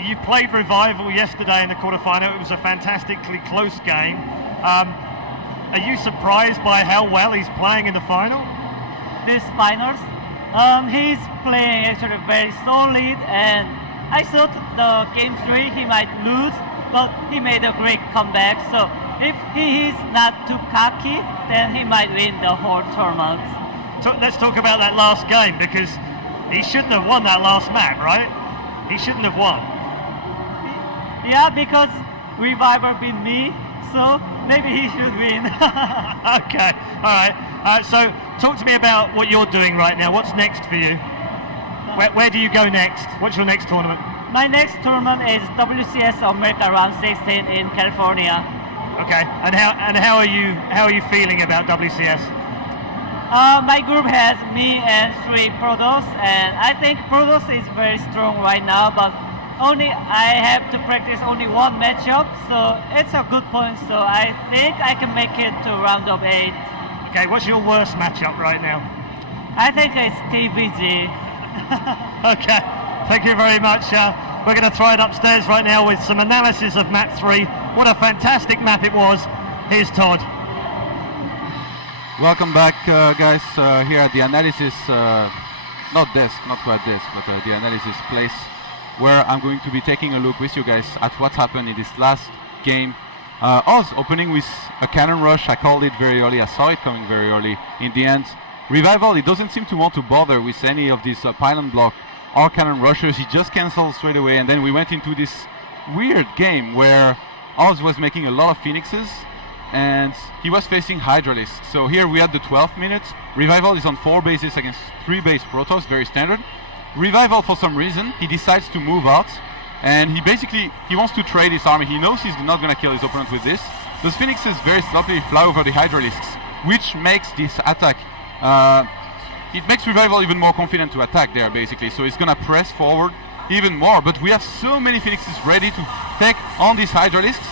You played Revival yesterday in the quarterfinal. It was a fantastically close game. Are you surprised by how well he's playing in the final? This finals, he's playing actually very solid, and I thought the game 3 he might lose, but he made a great comeback. So if he is not too cocky, then he might win the whole tournament. So let's talk about that last game, because he shouldn't have won that last map, right? He shouldn't have won. Yeah, because Revival beat me, so maybe he should win. Okay, all right. So talk to me about what you're doing right now. What's next for you? Where do you go next? What's your next tournament? My next tournament is WCS America Round 16 in California. Okay, and how are you feeling about WCS? My group has me and 3 Protoss, and I think Protoss is very strong right now, but I have to practice only 1 matchup, so it's a good point, so I think I can make it to round of 8. Okay, what's your worst matchup right now? I think it's TVG. Okay, thank you very much. We're going to throw it upstairs right now with some analysis of map 3. What a fantastic map it was. Here's Todd. Welcome back, guys, here at the analysis, not quite this, but the analysis place, where I'm going to be taking a look with you guys at what happened in this last game Oz opening with a cannon rush. I called it very early. I saw it coming very early. In the end, Revival, he doesn't seem to want to bother with any of these pylon block or cannon rushers. He just cancelled straight away, and then we went into this weird game where Oz was making a lot of Phoenixes and he was facing Hydralisk. So here we had the 12th minute. Revival is on 4 bases against 3 base Protoss, very standard. Revival, for some reason, he decides to move out, and he wants to trade his army. He knows he's not going to kill his opponent with this. Those Phoenixes very sloppily fly over the Hydralisks, which makes this attack, it makes Revival even more confident to attack there, basically. So he's going to press forward even more, but we have so many Phoenixes ready to take on these Hydralisks.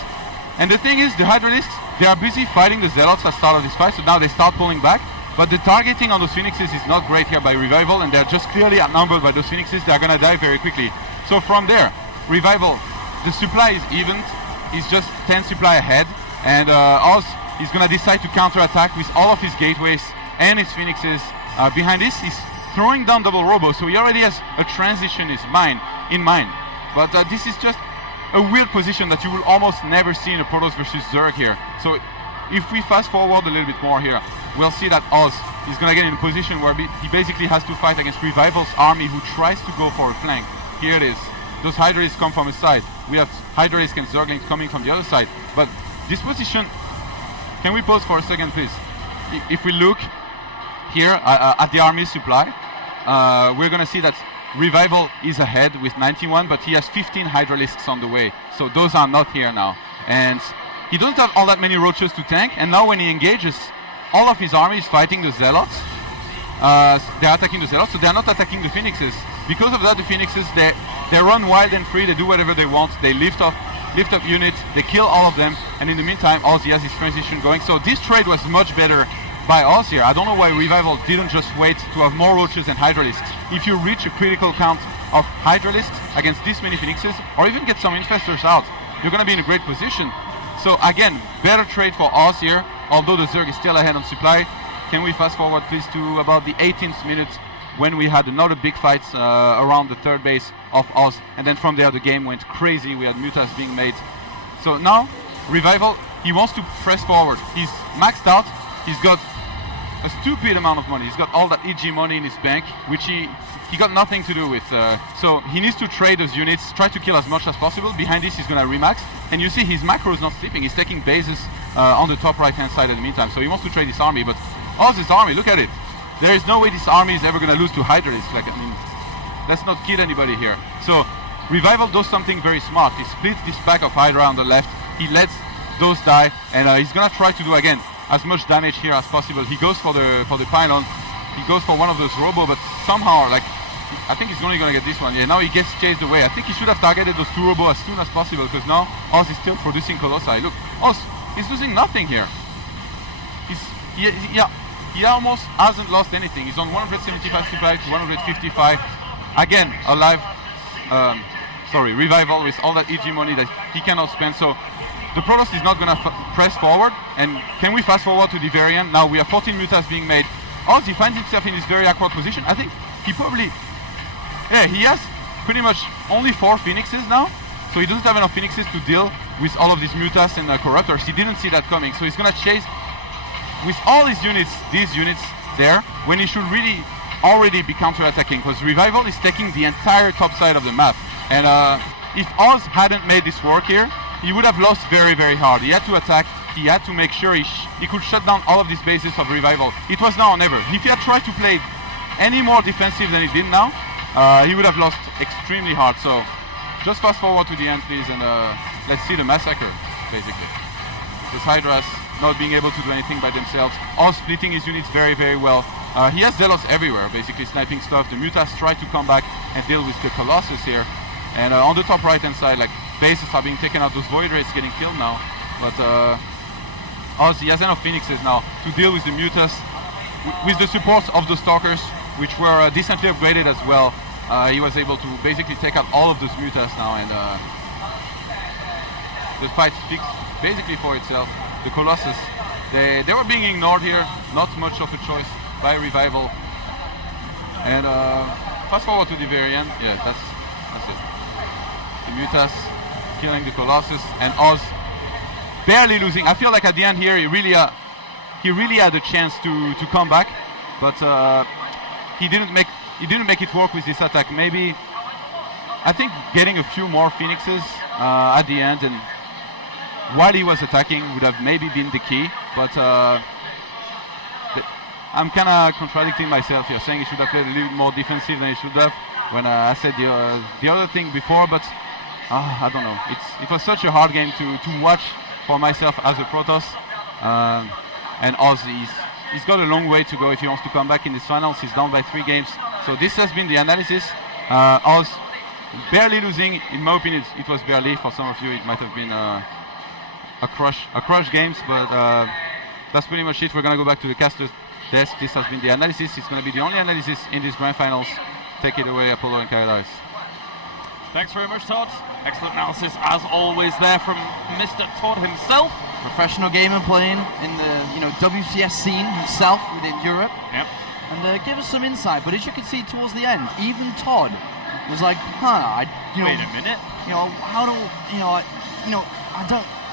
And the thing is, the Hydralisks, they are busy fighting the Zealots at the start of this fight, so now they start pulling back. But the targeting on those Phoenixes is not great here by Revival, and they're just clearly outnumbered by those Phoenixes. They're going to die very quickly. So from there, Revival, the supply is evened. He's just 10 supply ahead, and Oz is going to decide to counterattack with all of his gateways and his Phoenixes. Behind this, he's throwing down double robo, so he already has a transition in mind. But this is just a weird position that you will almost never see in a Protoss versus Zerg here. So if we fast forward a little bit more here, we'll see that Oz is going to get in a position where he basically has to fight against Revival's army, who tries to go for a flank. Here it is. Those Hydralisks come from a side. We have Hydralisk and Zerglings coming from the other side. But this position, can we pause for a second, please? If we look here at the army supply, we're going to see that Revival is ahead with 91, but he has 15 Hydralisks on the way. So those are not here now. And he doesn't have all that many roaches to tank, and now when he engages, all of his army is fighting the Zealots. They're attacking the Zealots, so they're not attacking the Phoenixes. Because of that, the Phoenixes, they run wild and free, they do whatever they want, they lift up units, they kill all of them, and in the meantime, Ozzy has his transition going. So this trade was much better by Oz here. I don't know why Revival didn't just wait to have more roaches and Hydralisks. If you reach a critical count of Hydralisks against this many Phoenixes, or even get some Infestors out, you're going to be in a great position. So again, better trade for Oz here, although the Zerg is still ahead on supply. Can we fast forward please to about the 18th minute, when we had another big fight around the 3rd base of Oz, and then from there the game went crazy. We had mutas being made. So now Revival, he wants to press forward. He's maxed out. He's got a stupid amount of money. He's got all that EG money in his bank, which he got nothing to do with. So he needs to trade those units, try to kill as much as possible. Behind this, he's going to remax. And you see his macro is not sleeping. He's taking bases on the top right-hand side in the meantime. So he wants to trade his army. But Oz's army, look at it. There is no way this army is ever going to lose to Hydralisk. Like, I mean, let's not kid anybody here. So Revival does something very smart. He splits this pack of Hydra on the left. He lets those die, and he's going to try to do again as much damage here as possible. He goes for the pylon. He goes for one of those robo, but somehow, like, I think he's only going to get this one. Yeah, now he gets chased away. I think he should have targeted those 2 robo as soon as possible, because now Oz is still producing Colossi. Look, Oz, he's losing nothing here. He almost hasn't lost anything. He's on 175 supply to 155. Again, Revival with all that EG money that he cannot spend. So the Protoss is not going to press forward. And can we fast forward to the variant? Now we have 14 mutas being made. Oz, he finds himself in this very awkward position. I think he probably, he has pretty much only 4 Phoenixes now. So he doesn't have enough Phoenixes to deal with all of these mutas and corruptors. He didn't see that coming. So he's going to chase with all his units, these units there, when he should really already be counter-attacking, because Revival is taking the entire top side of the map. And if Oz hadn't made this work here, he would have lost very, very hard. He had to attack. He had to make sure he could shut down all of these bases of Revival. It was now or never. If he had tried to play any more defensive than he did now, he would have lost extremely hard. So just fast forward to the end, please, and let's see the massacre, basically. These Hydras not being able to do anything by themselves. All splitting his units very, very well. He has Zealots everywhere, basically sniping stuff. The mutas try to come back and deal with the Colossus here. And on the top right-hand side, like, bases are being taken out. Those Void Rays getting killed now. But Oz, he has enough Phoenixes now to deal with the mutas. With the support of the Stalkers, which were decently upgraded as well, he was able to basically take out all of those mutas now. And the fight speaks basically for itself. The Colossus, they were being ignored here. Not much of a choice by Revival. And fast forward to the very end. Yeah, that's it. The mutas killing the Colossus, and Oz barely losing. I feel like at the end here, he really had a chance to come back, but he didn't make it work with this attack. Maybe I think getting a few more Phoenixes at the end and while he was attacking would have maybe been the key, but I'm kind of contradicting myself here, saying he should have played a little more defensive than he should have when I said the other thing before, but I don't know. It was such a hard game to watch for myself as a Protoss, and Oz, he's got a long way to go if he wants to come back in this finals. He's down by 3 games, so this has been the analysis. Oz barely losing, in my opinion it was barely. For some of you it might have been a crush games, but that's pretty much it. We're gonna go back to the caster desk. This has been the analysis. It's gonna be the only analysis in these grand finals. Take it away, Apollo and Katowice. Thanks very much, Todd. Excellent analysis as always there from Mr. Todd himself. Professional gamer playing in the WCS scene himself within Europe. Yep. And give us some insight. But as you can see towards the end, even Todd was like, wait a minute. How do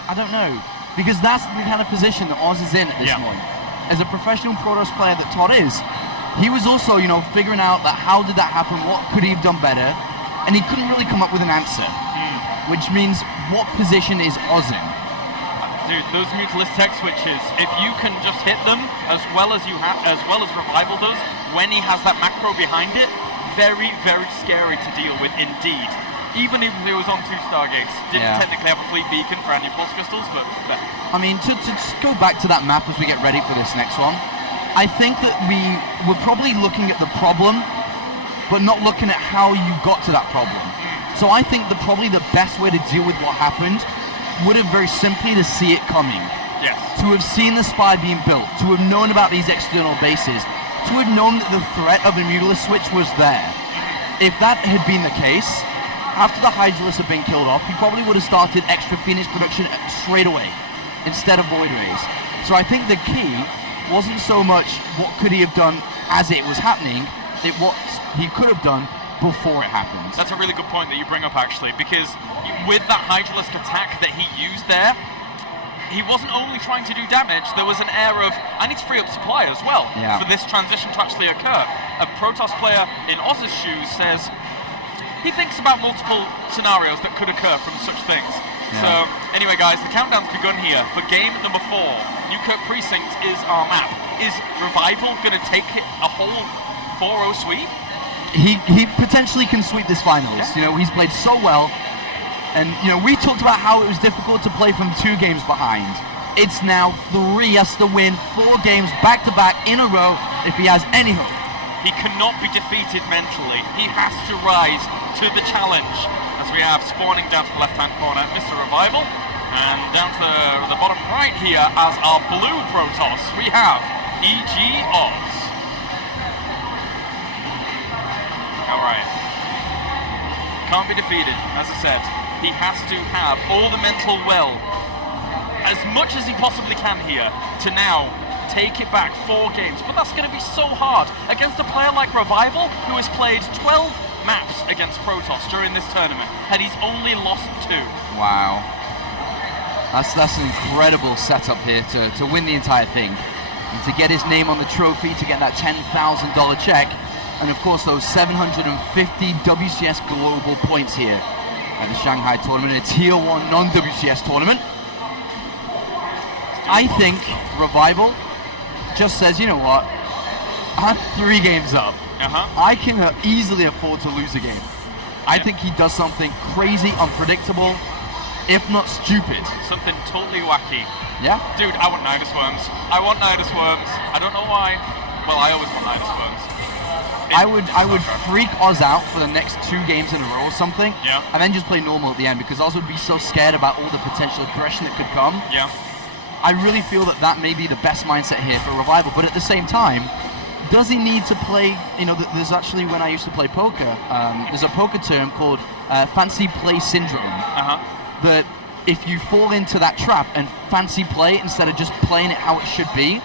I don't know, because that's the kind of position that Oz is in at this point. As a professional Protoss player that Todd is, he was also figuring out that how did that happen, what could he have done better, and he couldn't really come up with an answer. Which means, what position is Oz in? Dude, those Mutalist tech switches, if you can just hit them as well as Revival does, when he has that macro behind it, very, very scary to deal with indeed. Even if he was on 2 Stargates, didn't technically have a fleet beacon for any pulse crystals, but... I mean, to just go back to that map as we get ready for this next one, I think that we're probably looking at the problem, but not looking at how you got to that problem. So I think that probably the best way to deal with what happened would have very simply to see it coming. Yes. To have seen the spy being built, to have known about these external bases, to have known that the threat of a Mutalist switch was there. If that had been the case, after the Hydralisk had been killed off, he probably would have started extra Phoenix production straight away, instead of Void Rays. So I think the key wasn't so much what could he have done as it was happening, it what he could have done before it happened. That's a really good point that you bring up, actually, because with that Hydralisk attack that he used there, he wasn't only trying to do damage, there was an air of, I need to free up supply as well for this transition to actually occur. A Protoss player in Oz's shoes says he thinks about multiple scenarios that could occur from such things. So, anyway guys, the countdown's begun here for game number 4. Newkirk Precinct is our map. Is Revival going to take it a whole 4-0 sweep? He potentially can sweep this finals. He's played so well, and we talked about how it was difficult to play from 2 games behind. It's now 3. He has to win 4 games back to back in a row if he has any hope. He cannot be defeated mentally. He has to rise to the challenge. As we have spawning down to the left-hand corner, Mr. Revival, and down to the bottom right here as our blue Protoss, we have EG Oz. Alright. Can't be defeated, as I said. He has to have all the mental will, as much as he possibly can here, to now take it back 4 games. But that's going to be so hard against a player like Revival, who has played 12 maps against Protoss during this tournament, and he's only lost 2. Wow. That's an incredible setup here to win the entire thing. And to get his name on the trophy, to get that $10,000 check, and of course those 750 WCS global points here at the Shanghai tournament, a tier 1 non-WCS tournament. I think Revival just says, you know what, I'm 3 games up. I can easily afford to lose a game. I think he does something crazy, unpredictable, if not stupid. Something totally wacky. Yeah? Dude, I want Nidus Worms. I want Nidus Worms. I don't know why. Well, I always want Nidus Worms. I would freak Oz out for the next 2 games in a row or something, and then just play normal at the end, because Oz would be so scared about all the potential aggression that could come. Yeah. I really feel that may be the best mindset here for Revival, but at the same time, does he need to play, there's actually, when I used to play poker, there's a poker term called fancy play syndrome, that if you fall into that trap and fancy play instead of just playing it how it should be,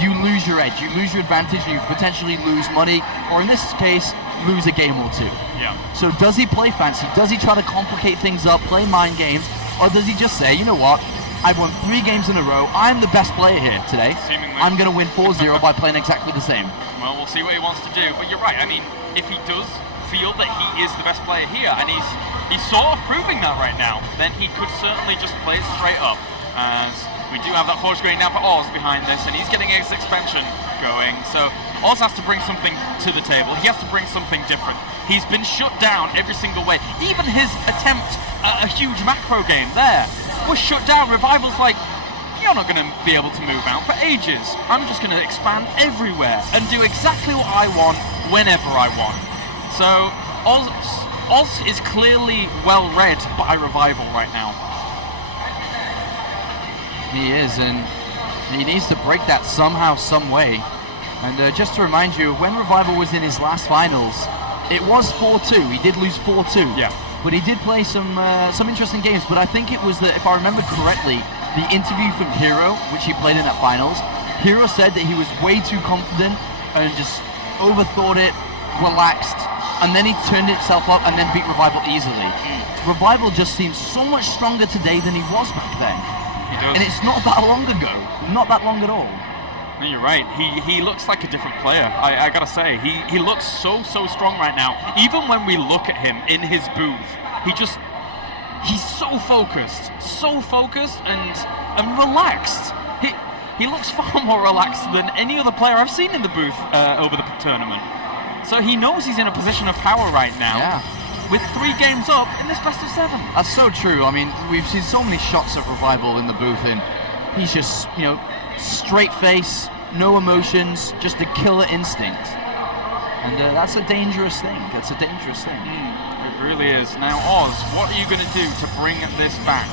you lose your edge, you lose your advantage, and you potentially lose money, or in this case, lose a game or 2. Yeah. So does he play fancy? Does he try to complicate things up, play mind games, or does he just say, you know what, I've won 3 games in a row. I'm the best player here today. Seemingly. I'm going to win 4-0 by playing exactly the same. Well, we'll see what he wants to do. But you're right. I mean, if he does feel that he is the best player here, and he's sort of proving that right now, then he could certainly just play it straight up. As we do have that force going now for Oz behind this, and he's getting his expansion going. So Oz has to bring something to the table. He has to bring something different. He's been shut down every single way. Even his attempt at a huge macro game there was shut down. Revival's like, you're not going to be able to move out for ages. I'm just going to expand everywhere and do exactly what I want whenever I want. So Oz is clearly well read by Revival right now. He is, and he needs to break that somehow, some way. And just to remind you, when Revival was in his last finals, it was 4-2. He did lose 4-2. Yeah. But he did play some interesting games. But I think it was, if I remember correctly, the interview from Hero, which he played in that finals, Hero said that he was way too confident and just overthought it, relaxed, and then he turned itself up and then beat Revival easily. Revival just seems so much stronger today than he was back then. He does. And it's not that long ago. Not that long at all. No, you're right. He looks like a different player. I gotta say, he looks so strong right now. Even when we look at him in his booth, he's so focused and relaxed. He looks far more relaxed than any other player I've seen in the booth over the tournament. So he knows he's in a position of power right now. Yeah. With 3 games up in this best of 7. That's so true. I mean, we've seen so many shots of Revival in the booth, and he's just, straight face, no emotions, just a killer instinct. And that's a dangerous thing. It really is. Now, Oz, what are you going to do to bring this back?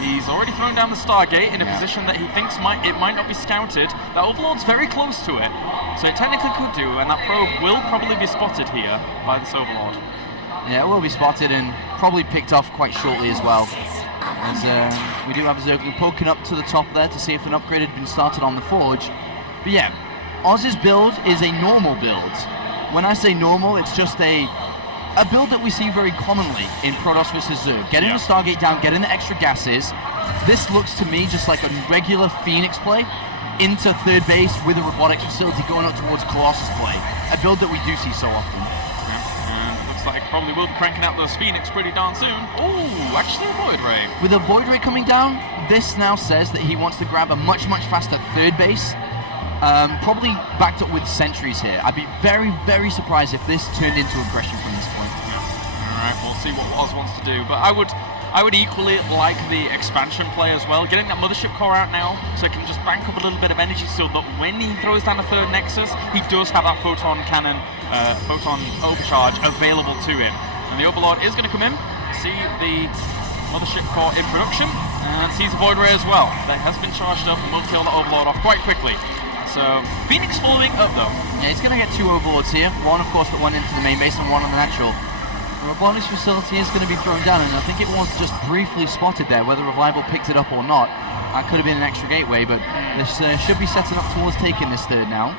He's already thrown down the Stargate in a position that he thinks might not be scouted. That Overlord's very close to it, so it technically could do, and that probe will probably be spotted here by this Overlord. Yeah, it will be spotted and probably picked off quite shortly as well. As we do have Zerglu poking up to the top there to see if an upgrade had been started on the Forge. But yeah, Oz's build is a normal build. When I say normal, it's just a build that we see very commonly in Protoss vs Zerg. Getting the Stargate down, getting the extra gases. This looks to me just like a regular Phoenix play into third base with a robotics facility going up towards Colossus play. A build that we do see so often. Like probably will be cranking out those Phoenix pretty darn soon. Oh, actually a Void Ray. With a Void Ray coming down, this now says that he wants to grab a much faster third base. Probably backed up with sentries here. I'd be very surprised if this turned into aggression from this point. Yeah. Alright, we'll see what Oz wants to do. But I would equally like the expansion play as well. Getting that Mothership core out now so it can just bank up a little bit of energy so that when he throws down a third Nexus, he does have that photon cannon, photon overcharge available to him. And the Overlord is going to come in, see the Mothership core in production, and sees the Void Ray as well. That has been charged up and will kill the Overlord off quite quickly. So, Phoenix following up though. Yeah, he's going to get 2 Overlords here. One, of course, that went into the main base and one on the natural. The robotics facility is going to be thrown down, and I think it was just briefly spotted there. Whether Revival picked it up or not, that could have been an extra gateway, but this should be setting up towards taking this third now.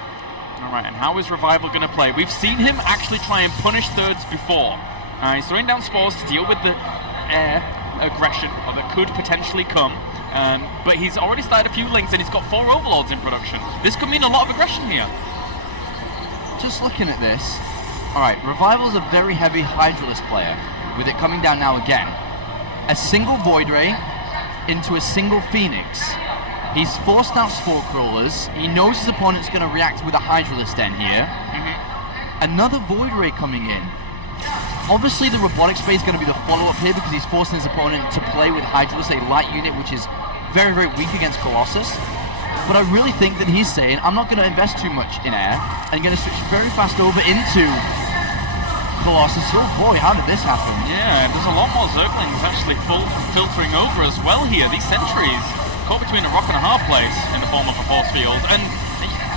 Alright, and how is Revival going to play? We've seen him actually try and punish thirds before. He's throwing down spores to deal with the air aggression that could potentially come. But he's already started a few links and he's got 4 Overlords in production. This could mean a lot of aggression here. Just looking at this, alright, Revival's a very heavy Hydralisk player, with it coming down now again. A single Void Ray into a single Phoenix. He's forced out Spore Crawlers. He knows his opponent's going to react with a Hydralisk den here. Another Void Ray coming in. Obviously the robotics phase is going to be the follow-up here because he's forcing his opponent to play with Hydralisk, a light unit which is very weak against Colossus. But I really think that he's saying, I'm not going to invest too much in air, and going to switch very fast over into Colossus. Oh boy, how did this happen? Yeah, there's a lot more Zerglings actually filtering over as well here. These sentries caught between a rock and a hard place in the form of a force field. And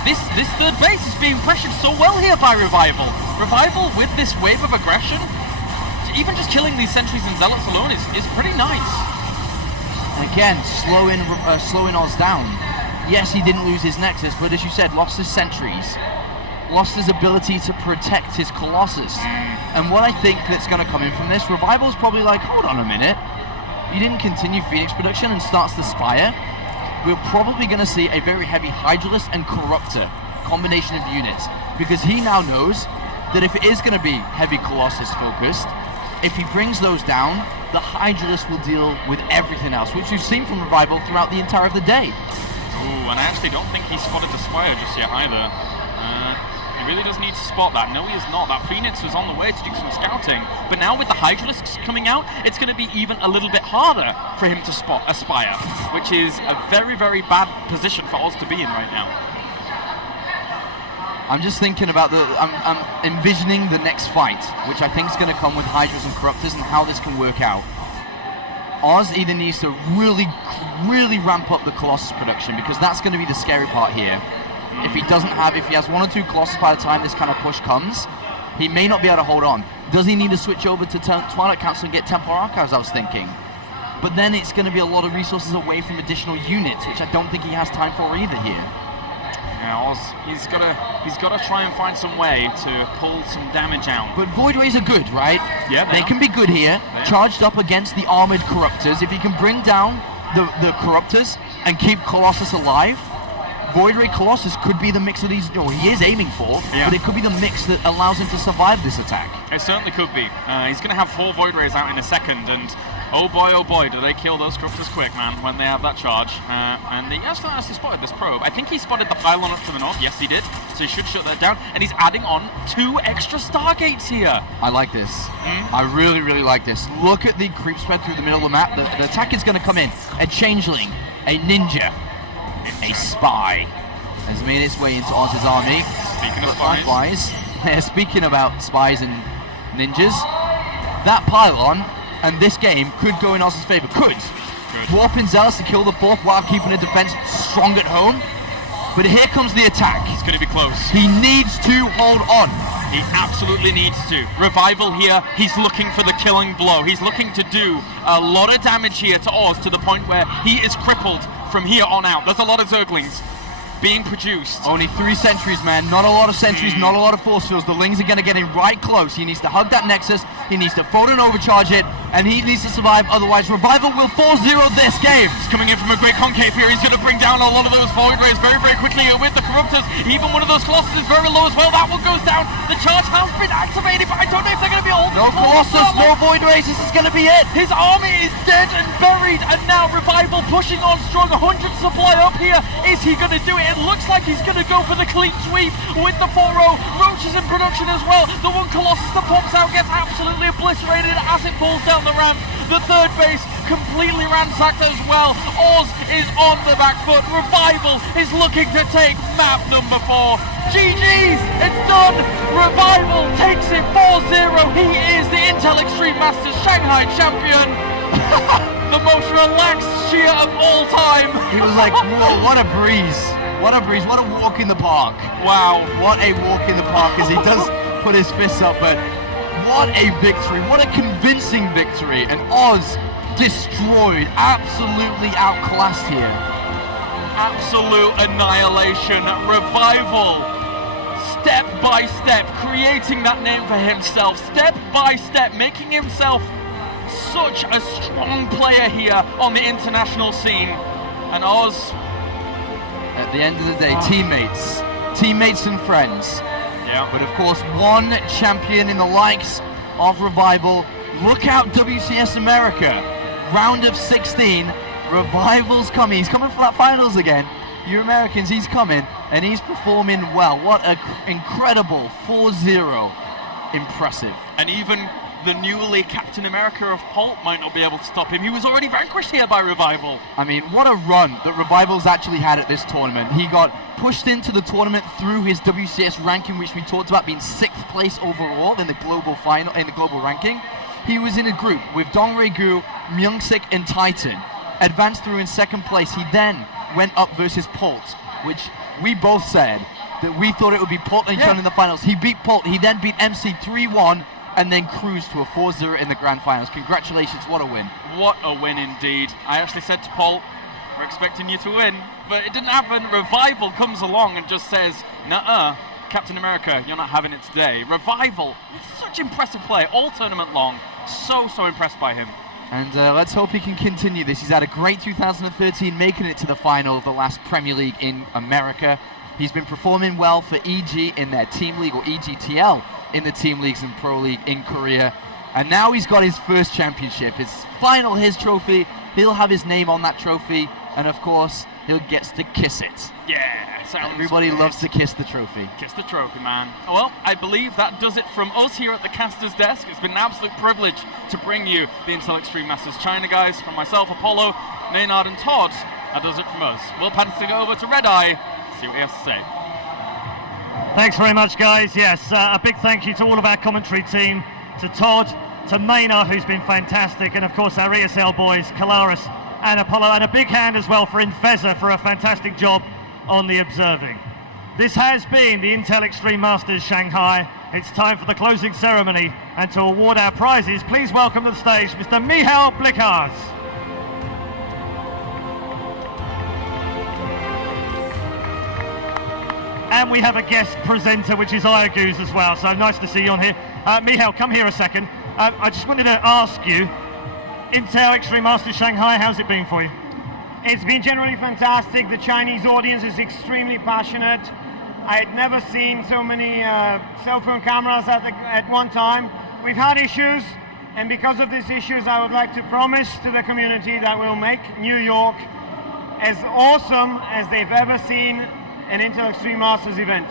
this third base is being pressured so well here by Revival. Revival with this wave of aggression, even just killing these sentries and zealots alone is pretty nice. And again, slowing Oz down. Yes, he didn't lose his Nexus, but as you said, lost his sentries, lost his ability to protect his Colossus. And what I think that's going to come in from this, Revival's probably like, hold on a minute, he didn't continue Phoenix production and starts the Spire, we're probably going to see a very heavy Hydralisk and Corruptor combination of units, because he now knows that if it is going to be heavy Colossus focused, if he brings those down, the Hydralisk will deal with everything else, which we've seen from Revival throughout the entire of the day. Ooh, and I actually don't think he spotted the Spire just yet either. He really does need to spot that. No, he is not. That Phoenix was on the way to do some scouting, but now with the Hydralisks coming out, it's going to be even a little bit harder for him to spot a Spire, which is a very, very bad position for Oz to be in right now. I'm just thinking about I'm envisioning the next fight, which I think is going to come with Hydras and Corruptors, and how this can work out. Oz either needs to really ramp up the Colossus production, because that's going to be the scary part here. If he has 1 or 2 Colossus by the time this kind of push comes, he may not be able to hold on. Does he need to switch over to Twilight Council and get Templar Archives, I was thinking. But then it's going to be a lot of resources away from additional units, which I don't think he has time for either here. Yeah, Oz, he's got to try and find some way to pull some damage out. But Voidways are good, right? Yeah, they can be good here, charged up against the armored Corruptors. If you can bring down the Corruptors and keep Colossus alive, Voidray Colossus could be the mix of these, he is aiming for, but it could be the mix that allows him to survive this attack. It certainly could be. He's going to have 4 Void Rays out in a second, and oh boy, do they kill those Corruptors quick, man, when they have that charge. And he actually spotted this probe. I think he spotted the pylon up to the north. Yes, he did. So he should shut that down. And he's adding on 2 extra Stargates here. I like this. I really, really like this. Look at the creep spread through the middle of the map. The attack is going to come in. A Changeling, a Ninja, a Spy has made its way into Oz's army. Speaking of spies. Speaking about spies and ninjas, that pylon and this game could go in Oz's favor. Could. Warping Zealous to kill the 4th while keeping a defense strong at home. But here comes the attack. He's going to be close. He needs to hold on. He absolutely needs to. Revival here, he's looking for the killing blow. He's looking to do a lot of damage here to Oz, to the point where he is crippled from here on out. There's a lot of Zerglings being produced. Only 3 sentries, man. Not a lot of sentries, not a lot of force fields. The Lings are going to get in right close. He needs to hug that Nexus. He needs to fold and overcharge it, and he needs to survive. Otherwise, Revival will 4-0 this game. He's coming in from a great concave here. He's going to bring down a lot of those Void Rays very, very quickly with the Corruptors. Even one of those Colossus is very low as well. That one goes down. The charge has been activated, but I don't know if they're going to be able to... No Colossus, no Void Rays. This is going to be it. His army is dead and buried, and now Revival pushing on strong. 100 supply up here. Is he going to do it? It looks like he's going to go for the clean sweep with the 4-0. Roach is in production as well. The one Colossus that pops out gets absolutely obliterated as it pulls down the ramp. The 3rd base completely ransacked as well. Oz is on the back foot. Revival is looking to take map number 4. GG's, it's done. Revival takes it 4-0. He is the Intel Extreme Masters Shanghai champion. The most relaxed cheer of all time. He was like, whoa, what a breeze. What a breeze, what a walk in the park. Wow. What a walk in the park, as he does put his fists up, but what a victory, what a convincing victory. And Oz destroyed, absolutely outclassed here. Absolute annihilation. Revival, step by step, creating that name for himself, step by step, making himself such a strong player here on the international scene. And Oz, at the end of the day, teammates and friends. Yeah. But of course, one champion in the likes of Revival. Look out, WCS America. Round of 16. Revival's coming. He's coming for that finals again. You Americans, he's coming, and he's performing well. What an incredible 4-0. Impressive. And even the newly Captain America of Pult might not be able to stop him. He was already vanquished here by Revival. I mean, what a run that Revival's actually had at this tournament. He got pushed into the tournament through his WCS ranking, which we talked about being 6th place overall in the global final, in the global ranking. He was in a group with Dongray Gu, Myungsik, and Titan. Advanced through in 2nd place. He then went up versus Pult, which we both said that we thought it would be Pult and Chun in the finals. He beat Pult. He then beat MC 3-1. And then cruised to a 4-0 in the grand finals. Congratulations, what a win. What a win indeed. I actually said to Paul, we're expecting you to win, but it didn't happen. Revival comes along and just says, nuh-uh, Captain America, you're not having it today. Revival, such impressive play, all tournament long. So impressed by him. And let's hope he can continue this. He's had a great 2013, making it to the final of the last Premier League in America. He's been performing well for EG in their team league, or EGTL in the team leagues and pro league in Korea. And now he's got his first championship, his trophy. He'll have his name on that trophy, and of course, he'll get to kiss it. Yeah, sounds Everybody great. loves to kiss the trophy. Kiss the trophy, man. Well, I believe that does it from us here at the caster's desk. It's been an absolute privilege to bring you the Intel Extreme Masters China guys. From myself, Apollo, Maynard, and Todd, that does it from us. We'll pass it over to Red Eye, see what he has to say. Thanks very much, guys. Yes, a big thank you to all of our commentary team, to Todd, to Maynard, who's been fantastic, and of course our ESL boys, Kalaris and Apollo, and a big hand as well for Infeza for a fantastic job on the observing. This has been the Intel Extreme Masters Shanghai. It's time for the closing ceremony, and to award our prizes, please welcome to the stage Mr. Michal Blikars. And we have a guest presenter, which is Iaguz as well, so nice to see you on here. Michal, come here a second. I just wanted to ask you, Intel Extreme Masters Shanghai, how's it been for you? It's been generally fantastic. The Chinese audience is extremely passionate. I had never seen so many cell phone cameras at one time. We've had issues, and because of these issues, I would like to promise to the community that we'll make New York as awesome as they've ever seen an Intel Extreme Masters event.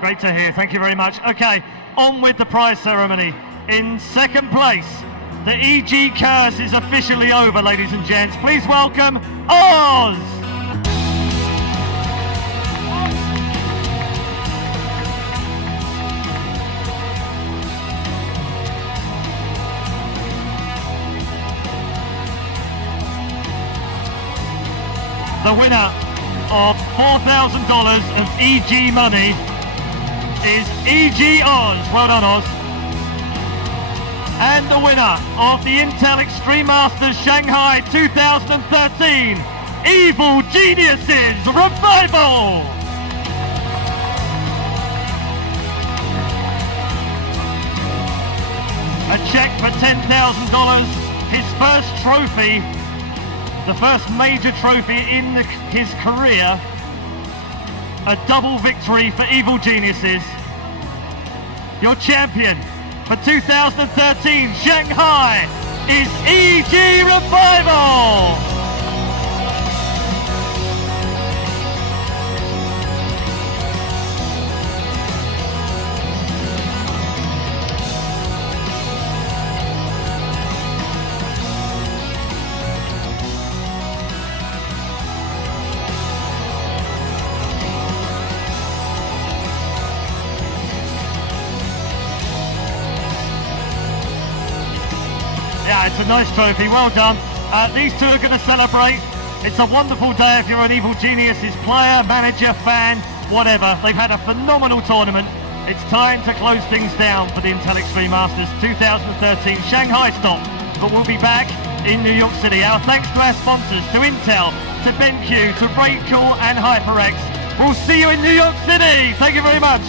Great to hear, thank you very much. Okay, on with the prize ceremony. In second place, the EG curse is officially over, ladies and gents. Please welcome Oz! The winner of $4,000 of EG money is EG Oz. Well done, Oz. And the winner of the Intel Extreme Masters Shanghai 2013, Evil Geniuses Revival! A check for $10,000, his first trophy, the first major trophy in his career, a double victory for Evil Geniuses. Your champion for 2013 Shanghai is EG Revival! Yeah, it's a nice trophy, well done. These two are going to celebrate. It's a wonderful day if you're an Evil Geniuses player, manager, fan, whatever. They've had a phenomenal tournament. It's time to close things down for the Intel Extreme Masters 2013 Shanghai stop. But we'll be back in New York City. Our thanks to our sponsors, to Intel, to BenQ, to Raycool and HyperX. We'll see you in New York City. Thank you very much.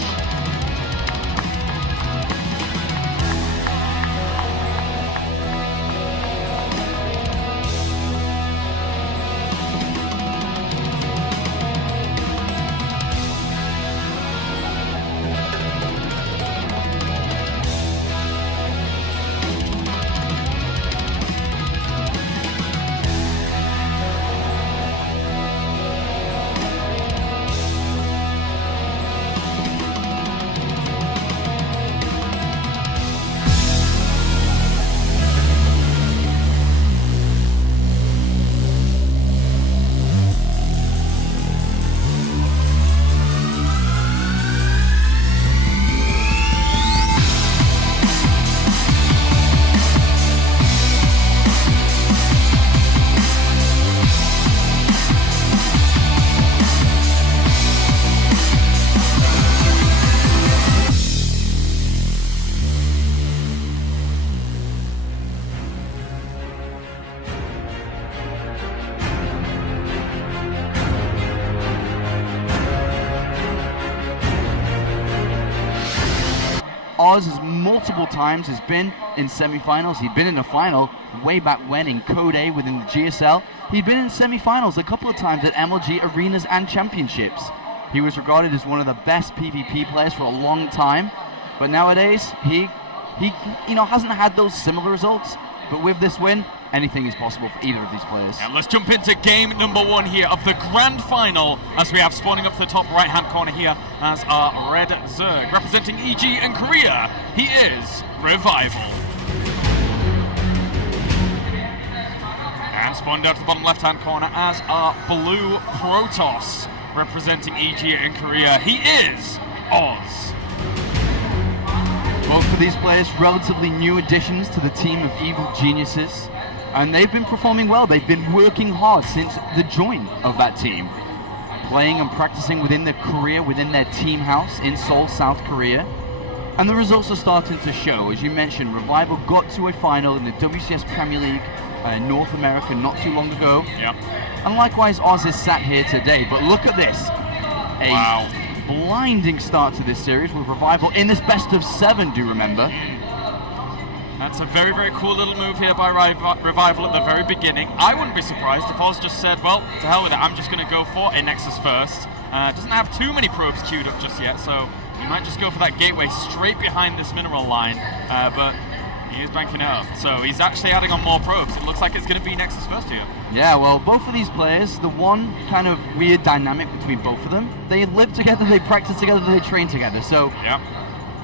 multiple times, has been in semi-finals. He'd been in a final way back when in Code A within the GSL. He'd been in semi-finals a couple of times at MLG arenas and championships. He was regarded as one of the best PvP players for a long time, but nowadays he hasn't had those similar results. But with this win, anything is possible for either of these players. And let's jump into game number 1 here of the grand final, as we have spawning up to the top right-hand corner here as our Red Zerg. Representing EG and Korea, he is Revival. And spawned out to the bottom left-hand corner as our Blue Protoss. Representing EG and Korea, he is Oz. Both of these players, relatively new additions to the team of evil geniuses, and they've been performing well. They've been working hard since the join of that team, playing and practicing within their career, within their team house in Seoul, South Korea, and the results are starting to show. As you mentioned, Revival got to a final in the WCS Premier League North America not too long ago. Yep. And likewise, Oz is sat here today. But look at this. Wow. Blinding start to this series with Revival in this best of 7, do you remember? That's a very, very cool little move here by Revival at the very beginning. I wouldn't be surprised if Oz just said, well, to hell with it, I'm just going to go for a Nexus first. Doesn't have too many probes queued up just yet, so he might just go for that gateway straight behind this mineral line, but he is banking it up. So he's actually adding on more probes. It looks like it's going to be Nexus first here. Yeah, well, both of these players, the one kind of weird dynamic between both of them, they live together, they practice together, they train together, so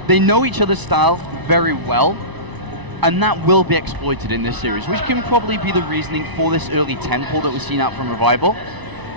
they know each other's style very well, and that will be exploited in this series, which can probably be the reasoning for this early 10 pull that we've seen out from Revival.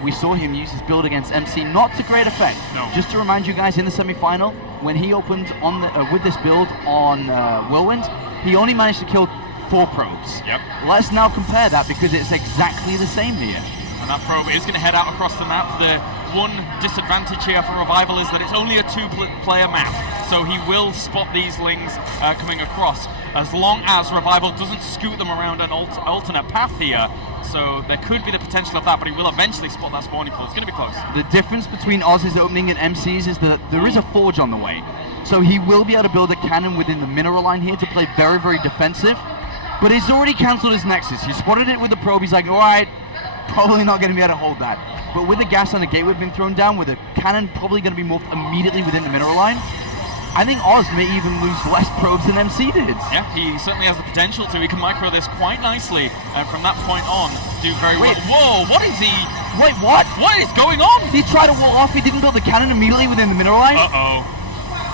We saw him use his build against MC, not to great effect. No. Just to remind you guys, in the semi-final, when he opened on with this build on Whirlwind, he only managed to kill 4 probes. Yep. Let's now compare that, because it's exactly the same here. And that probe is going to head out across the map. The one disadvantage here for Revival is that it's only a 2-player map, so he will spot these lings coming across, as long as Revival doesn't scoot them around an alternate path here. So there could be the potential of that, but he will eventually spot that spawning pool. It's going to be close. The difference between Oz's opening and MC's is that there is a forge on the way. So he will be able to build a cannon within the mineral line here to play very, very defensive. But he's already cancelled his Nexus. He spotted it with the probe. He's like, all right, probably not going to be able to hold that. But with the gas and the gateway being thrown down, with the cannon probably going to be morphed immediately within the mineral line, I think Oz may even lose less probes than MC did. Yeah, he certainly has the potential to. He can micro this quite nicely, and from that point on, do very well. Whoa, what is he? Wait, what? What is going on? He tried to wall off. He didn't build the cannon immediately within the mineral line. Uh-oh.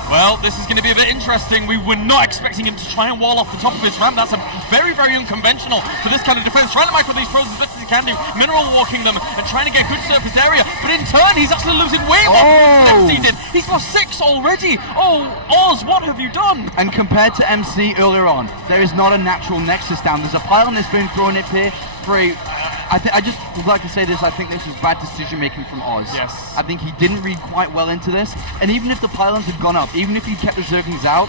Well, this is going to be a bit interesting. We were not expecting him to try and wall off the top of his ramp. That's a very, very unconventional for this kind of defense. Trying to micro these probes as best as he can do, mineral walking them and trying to get good surface area. But in turn, he's actually losing way more than MC did. He's lost 6 already. Oh, Oz, what have you done? And compared to MC earlier on, there is not a natural Nexus down. There's a pylon that's been thrown up here for a... I just would like to say this, I think this was bad decision making from Oz. Yes. I think he didn't read quite well into this, and even if the pylons had gone up, even if he kept the Zerglings out,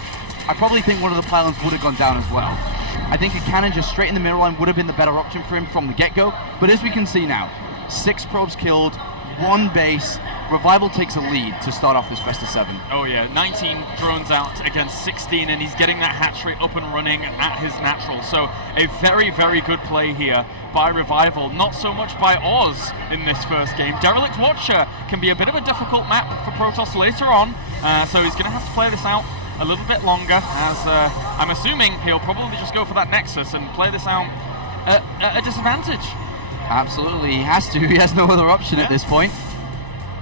I probably think one of the pylons would have gone down as well. I think a cannon just straight in the middle line would have been the better option for him from the get-go, but as we can see now, 6 probes killed, 1 base. Revival takes a lead to start off this best of 7. Oh yeah, 19 drones out against 16, and he's getting that hatch rate up and running at his natural. So a very, very good play here by Revival. Not so much by Oz in this first game. Derelict Watcher can be a bit of a difficult map for Protoss later on, so he's going to have to play this out a little bit longer, as I'm assuming he'll probably just go for that Nexus and play this out at a disadvantage. Absolutely, he has to. He has no other option at this point.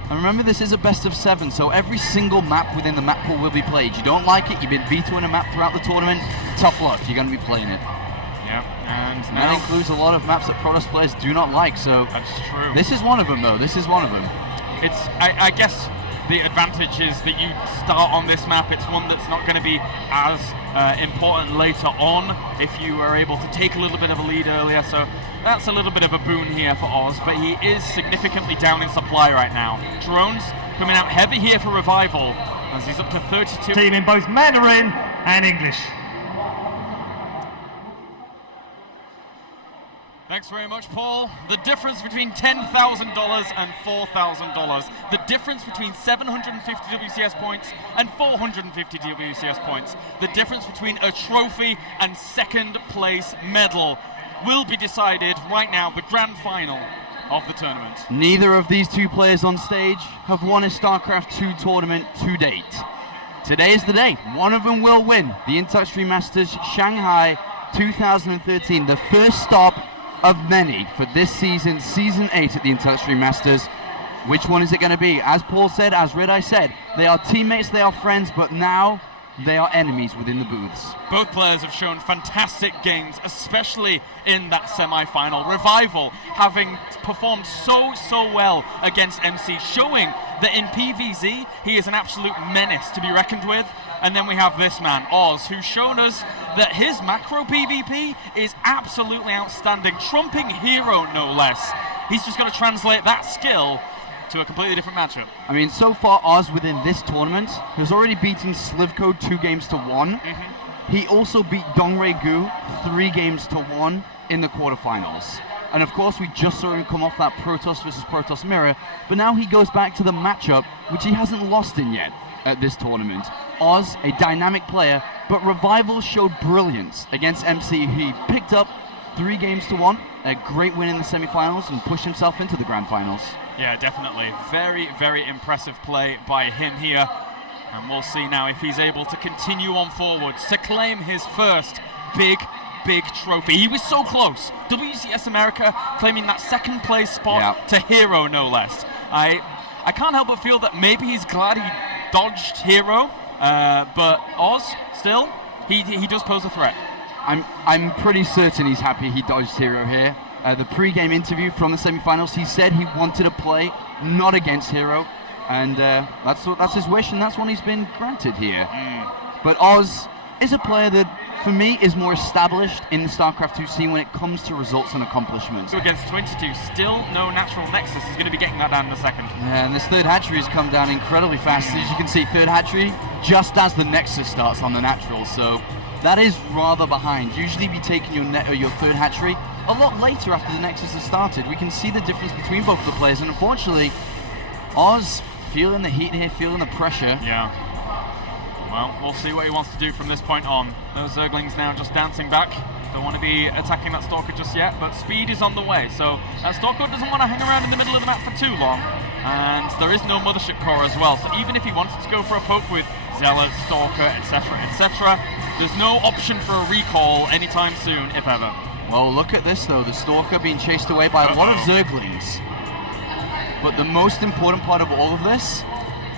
And remember, this is a best of 7, so every single map within the map pool will be played. You don't like it, you've been vetoing a map throughout the tournament, tough luck, you're going to be playing it. Yeah, and that includes a lot of maps that Protoss players do not like, so... That's true. This is one of them, though, this is one of them. It's, I guess, the advantage is that you start on this map. It's one that's not going to be as important later on if you are able to take a little bit of a lead earlier, so that's a little bit of a boon here for Oz, but he is significantly down in supply right now. Drones coming out heavy here for Revival, as he's up to 32. Team in both Mandarin and English. Thanks very much, Paul. The difference between $10,000 and $4,000. The difference between 750 WCS points and 450 WCS points. The difference between a trophy and second place medal will be decided right now, the grand final of the tournament. Neither of these two players on stage have won a StarCraft 2 tournament to date. Today is the day. One of them will win the Interextreme Masters Shanghai 2013, the first stop of many for this season, Season 8 at the Interextreme Masters. Which one is it going to be? As Paul said, as Red Eye said, they are teammates, they are friends, but now they are enemies within the booths. Both players have shown fantastic games, especially in that semi-final. Revival having performed so well against MC, showing that in PvZ he is an absolute menace to be reckoned with. And then we have this man, Oz, who's shown us that his macro PvP is absolutely outstanding, trumping Hero no less. He's just got to translate that skill to a completely different matchup. I mean, so far Oz within this tournament has already beaten Slivko 2-1. He also beat Dongray Gu 3-1 in the quarterfinals. And of course we just saw him come off that Protoss versus Protoss mirror, but now he goes back to the matchup which he hasn't lost in yet at this tournament. Oz, a dynamic player, but Revival showed brilliance against MC. He picked up 3-1, a great win in the semi-finals, and pushed himself into the grand finals. Yeah, definitely. Very impressive play by him here. And we'll see now if he's able to continue on forwards to claim his first big trophy. He was so close. WCS America claiming that second place spot to Hero, no less. I can't help but feel that maybe he's glad he dodged Hero, but Oz, still, he does pose a threat. I'm pretty certain he's happy he dodged Hero here. The pre-game interview from the semi-finals, he said he wanted to play not against Hero, and that's his wish, and that's one he's been granted here. But Oz is a player that, for me, is more established in the StarCraft 2 scene when it comes to results and accomplishments. So against 22, still no natural nexus. He's going to be getting that down in a second. Yeah, and this third hatchery has come down incredibly fast. As you can see, third hatchery just as the nexus starts on the natural, so that is rather behind. Usually be taking your third hatchery a lot later after the nexus has started. We can see the difference between both of the players, and unfortunately, Oz feeling the heat here, feeling the pressure. Yeah. Well, we'll see what he wants to do from this point on. Those Zerglings now just dancing back. Don't want to be attacking that Stalker just yet, but speed is on the way. So that Stalker doesn't want to hang around in the middle of the map for too long. And there is no Mothership core as well. So even if he wanted to go for a poke with Zealot, Stalker, etc., there's no option for a recall anytime soon, if ever. Well, look at this though. The Stalker being chased away by a lot of Zerglings. But the most important part of all of this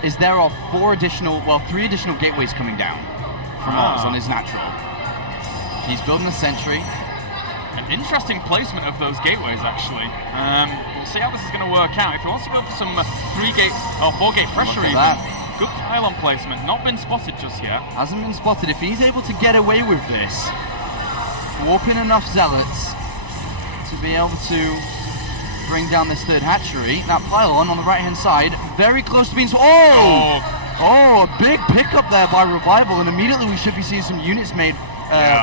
is there are 3 additional gateways coming down from Oz on his natural. He's building a sentry. An interesting placement of those gateways, actually. We'll see how this is going to work out. If he wants to go for some 4-gate pressure even. Good pylon placement, not been spotted just yet. Hasn't been spotted. If he's able to get away with this, warp in enough Zealots to be able to bring down this third hatchery. That pylon on the right-hand side, very close to being... Oh, a big pickup there by Revival, and immediately we should be seeing some units made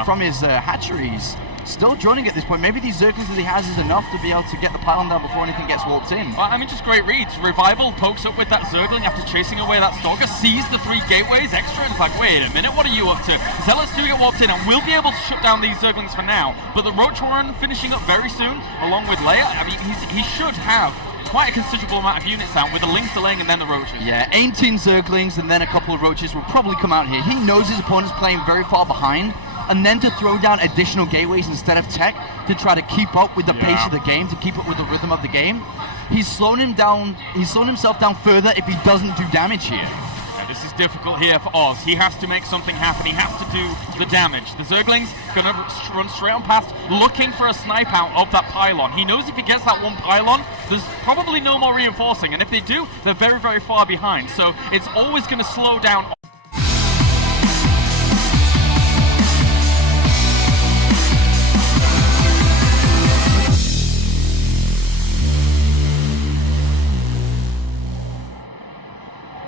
from his hatcheries. Still droning at this point. Maybe these Zerglings that he has is enough to be able to get the pylon down before anything gets warped in. Well, I mean, just great reads. Revival pokes up with that Zergling after chasing away that Stalker, sees the 3 gateways extra, and it's like, wait a minute, what are you up to? Zealots do get warped in, and we'll be able to shut down these Zerglings for now. But the Roach Warren finishing up very soon, along with Leia. I mean, he should have quite a considerable amount of units out with the Lynx delaying and then the Roaches. Yeah, 18 Zerglings and then a couple of Roaches will probably come out here. He knows his opponent's playing very far behind, and then to throw down additional gateways instead of tech to try to keep up with the pace of the game, to keep up with the rhythm of the game. He's slowing himself down further if he doesn't do damage here. Yeah, this is difficult here for Oz. He has to make something happen. He has to do the damage. The Zerglings going to run straight on past, looking for a snipe out of that pylon. He knows if he gets that one pylon, there's probably no more reinforcing, and if they do, they're very far behind. So it's always going to slow down.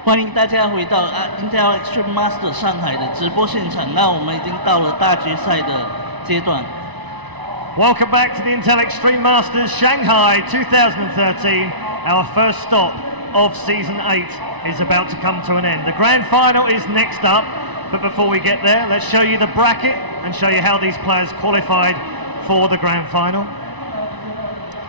欢迎大家回到Intel Extreme Master 上海的直播现场。那我们已经到了大决赛的阶段。Welcome back to the Intel Extreme Masters Shanghai 2013. Our first stop of Season 8 is about to come to an end. The Grand Final is next up, but before we get there, let's show you the bracket and show you how these players qualified for the Grand Final.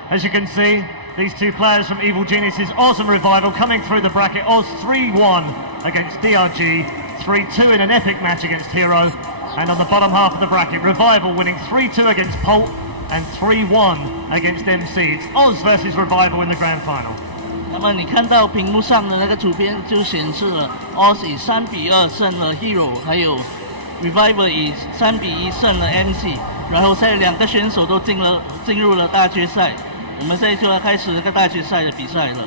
As you can see, these two players from Evil Geniuses, Oz and Revival, coming through the bracket. Oz 3-1 against DRG, 3-2 in an epic match against Hero. And on the bottom half of the bracket, Revival winning 3-2 against Pulp and 3-1 against MC. It's Oz versus Revival in the Grand Final. 那么你看到屏幕上的那个图片就显示了 Oz 以3-2胜了 Hero， 还有 Revival 以3-1胜了 MC， 然后现在两个选手都进入了大决赛。我们现在就要开始这个大决赛的比赛了。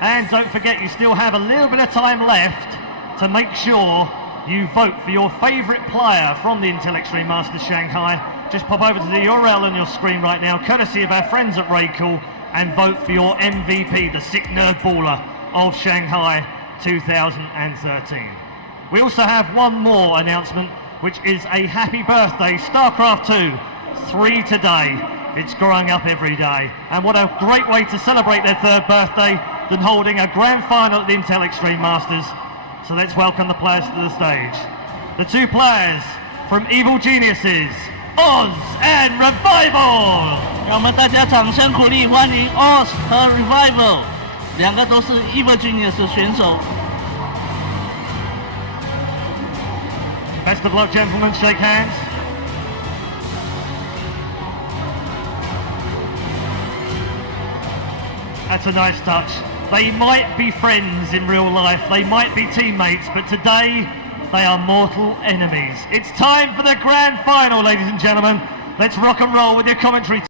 And don't forget, you still have a little bit of time left to make sure you vote for your favourite player from the Intel Extreme Masters Shanghai. Just pop over to the URL on your screen right now, courtesy of our friends at Raycool, and vote for your MVP, the sick nerd baller of Shanghai 2013. We also have one more announcement, which is a happy birthday, StarCraft 2, 3 today. It's growing up every day. And what a great way to celebrate their third birthday than holding a grand final at the Intel Extreme Masters. So let's welcome the players to the stage. The two players from Evil Geniuses, Oz and Revival. 让我们大家掌声鼓励，欢迎 Oz 和 Revival， 两个都是 Evil Genius 的选手。Best of luck, gentlemen. Shake hands. That's a nice touch. They might be friends in real life, they might be teammates, but today they are mortal enemies. It's time for the grand final, ladies and gentlemen. Let's rock and roll with your commentary.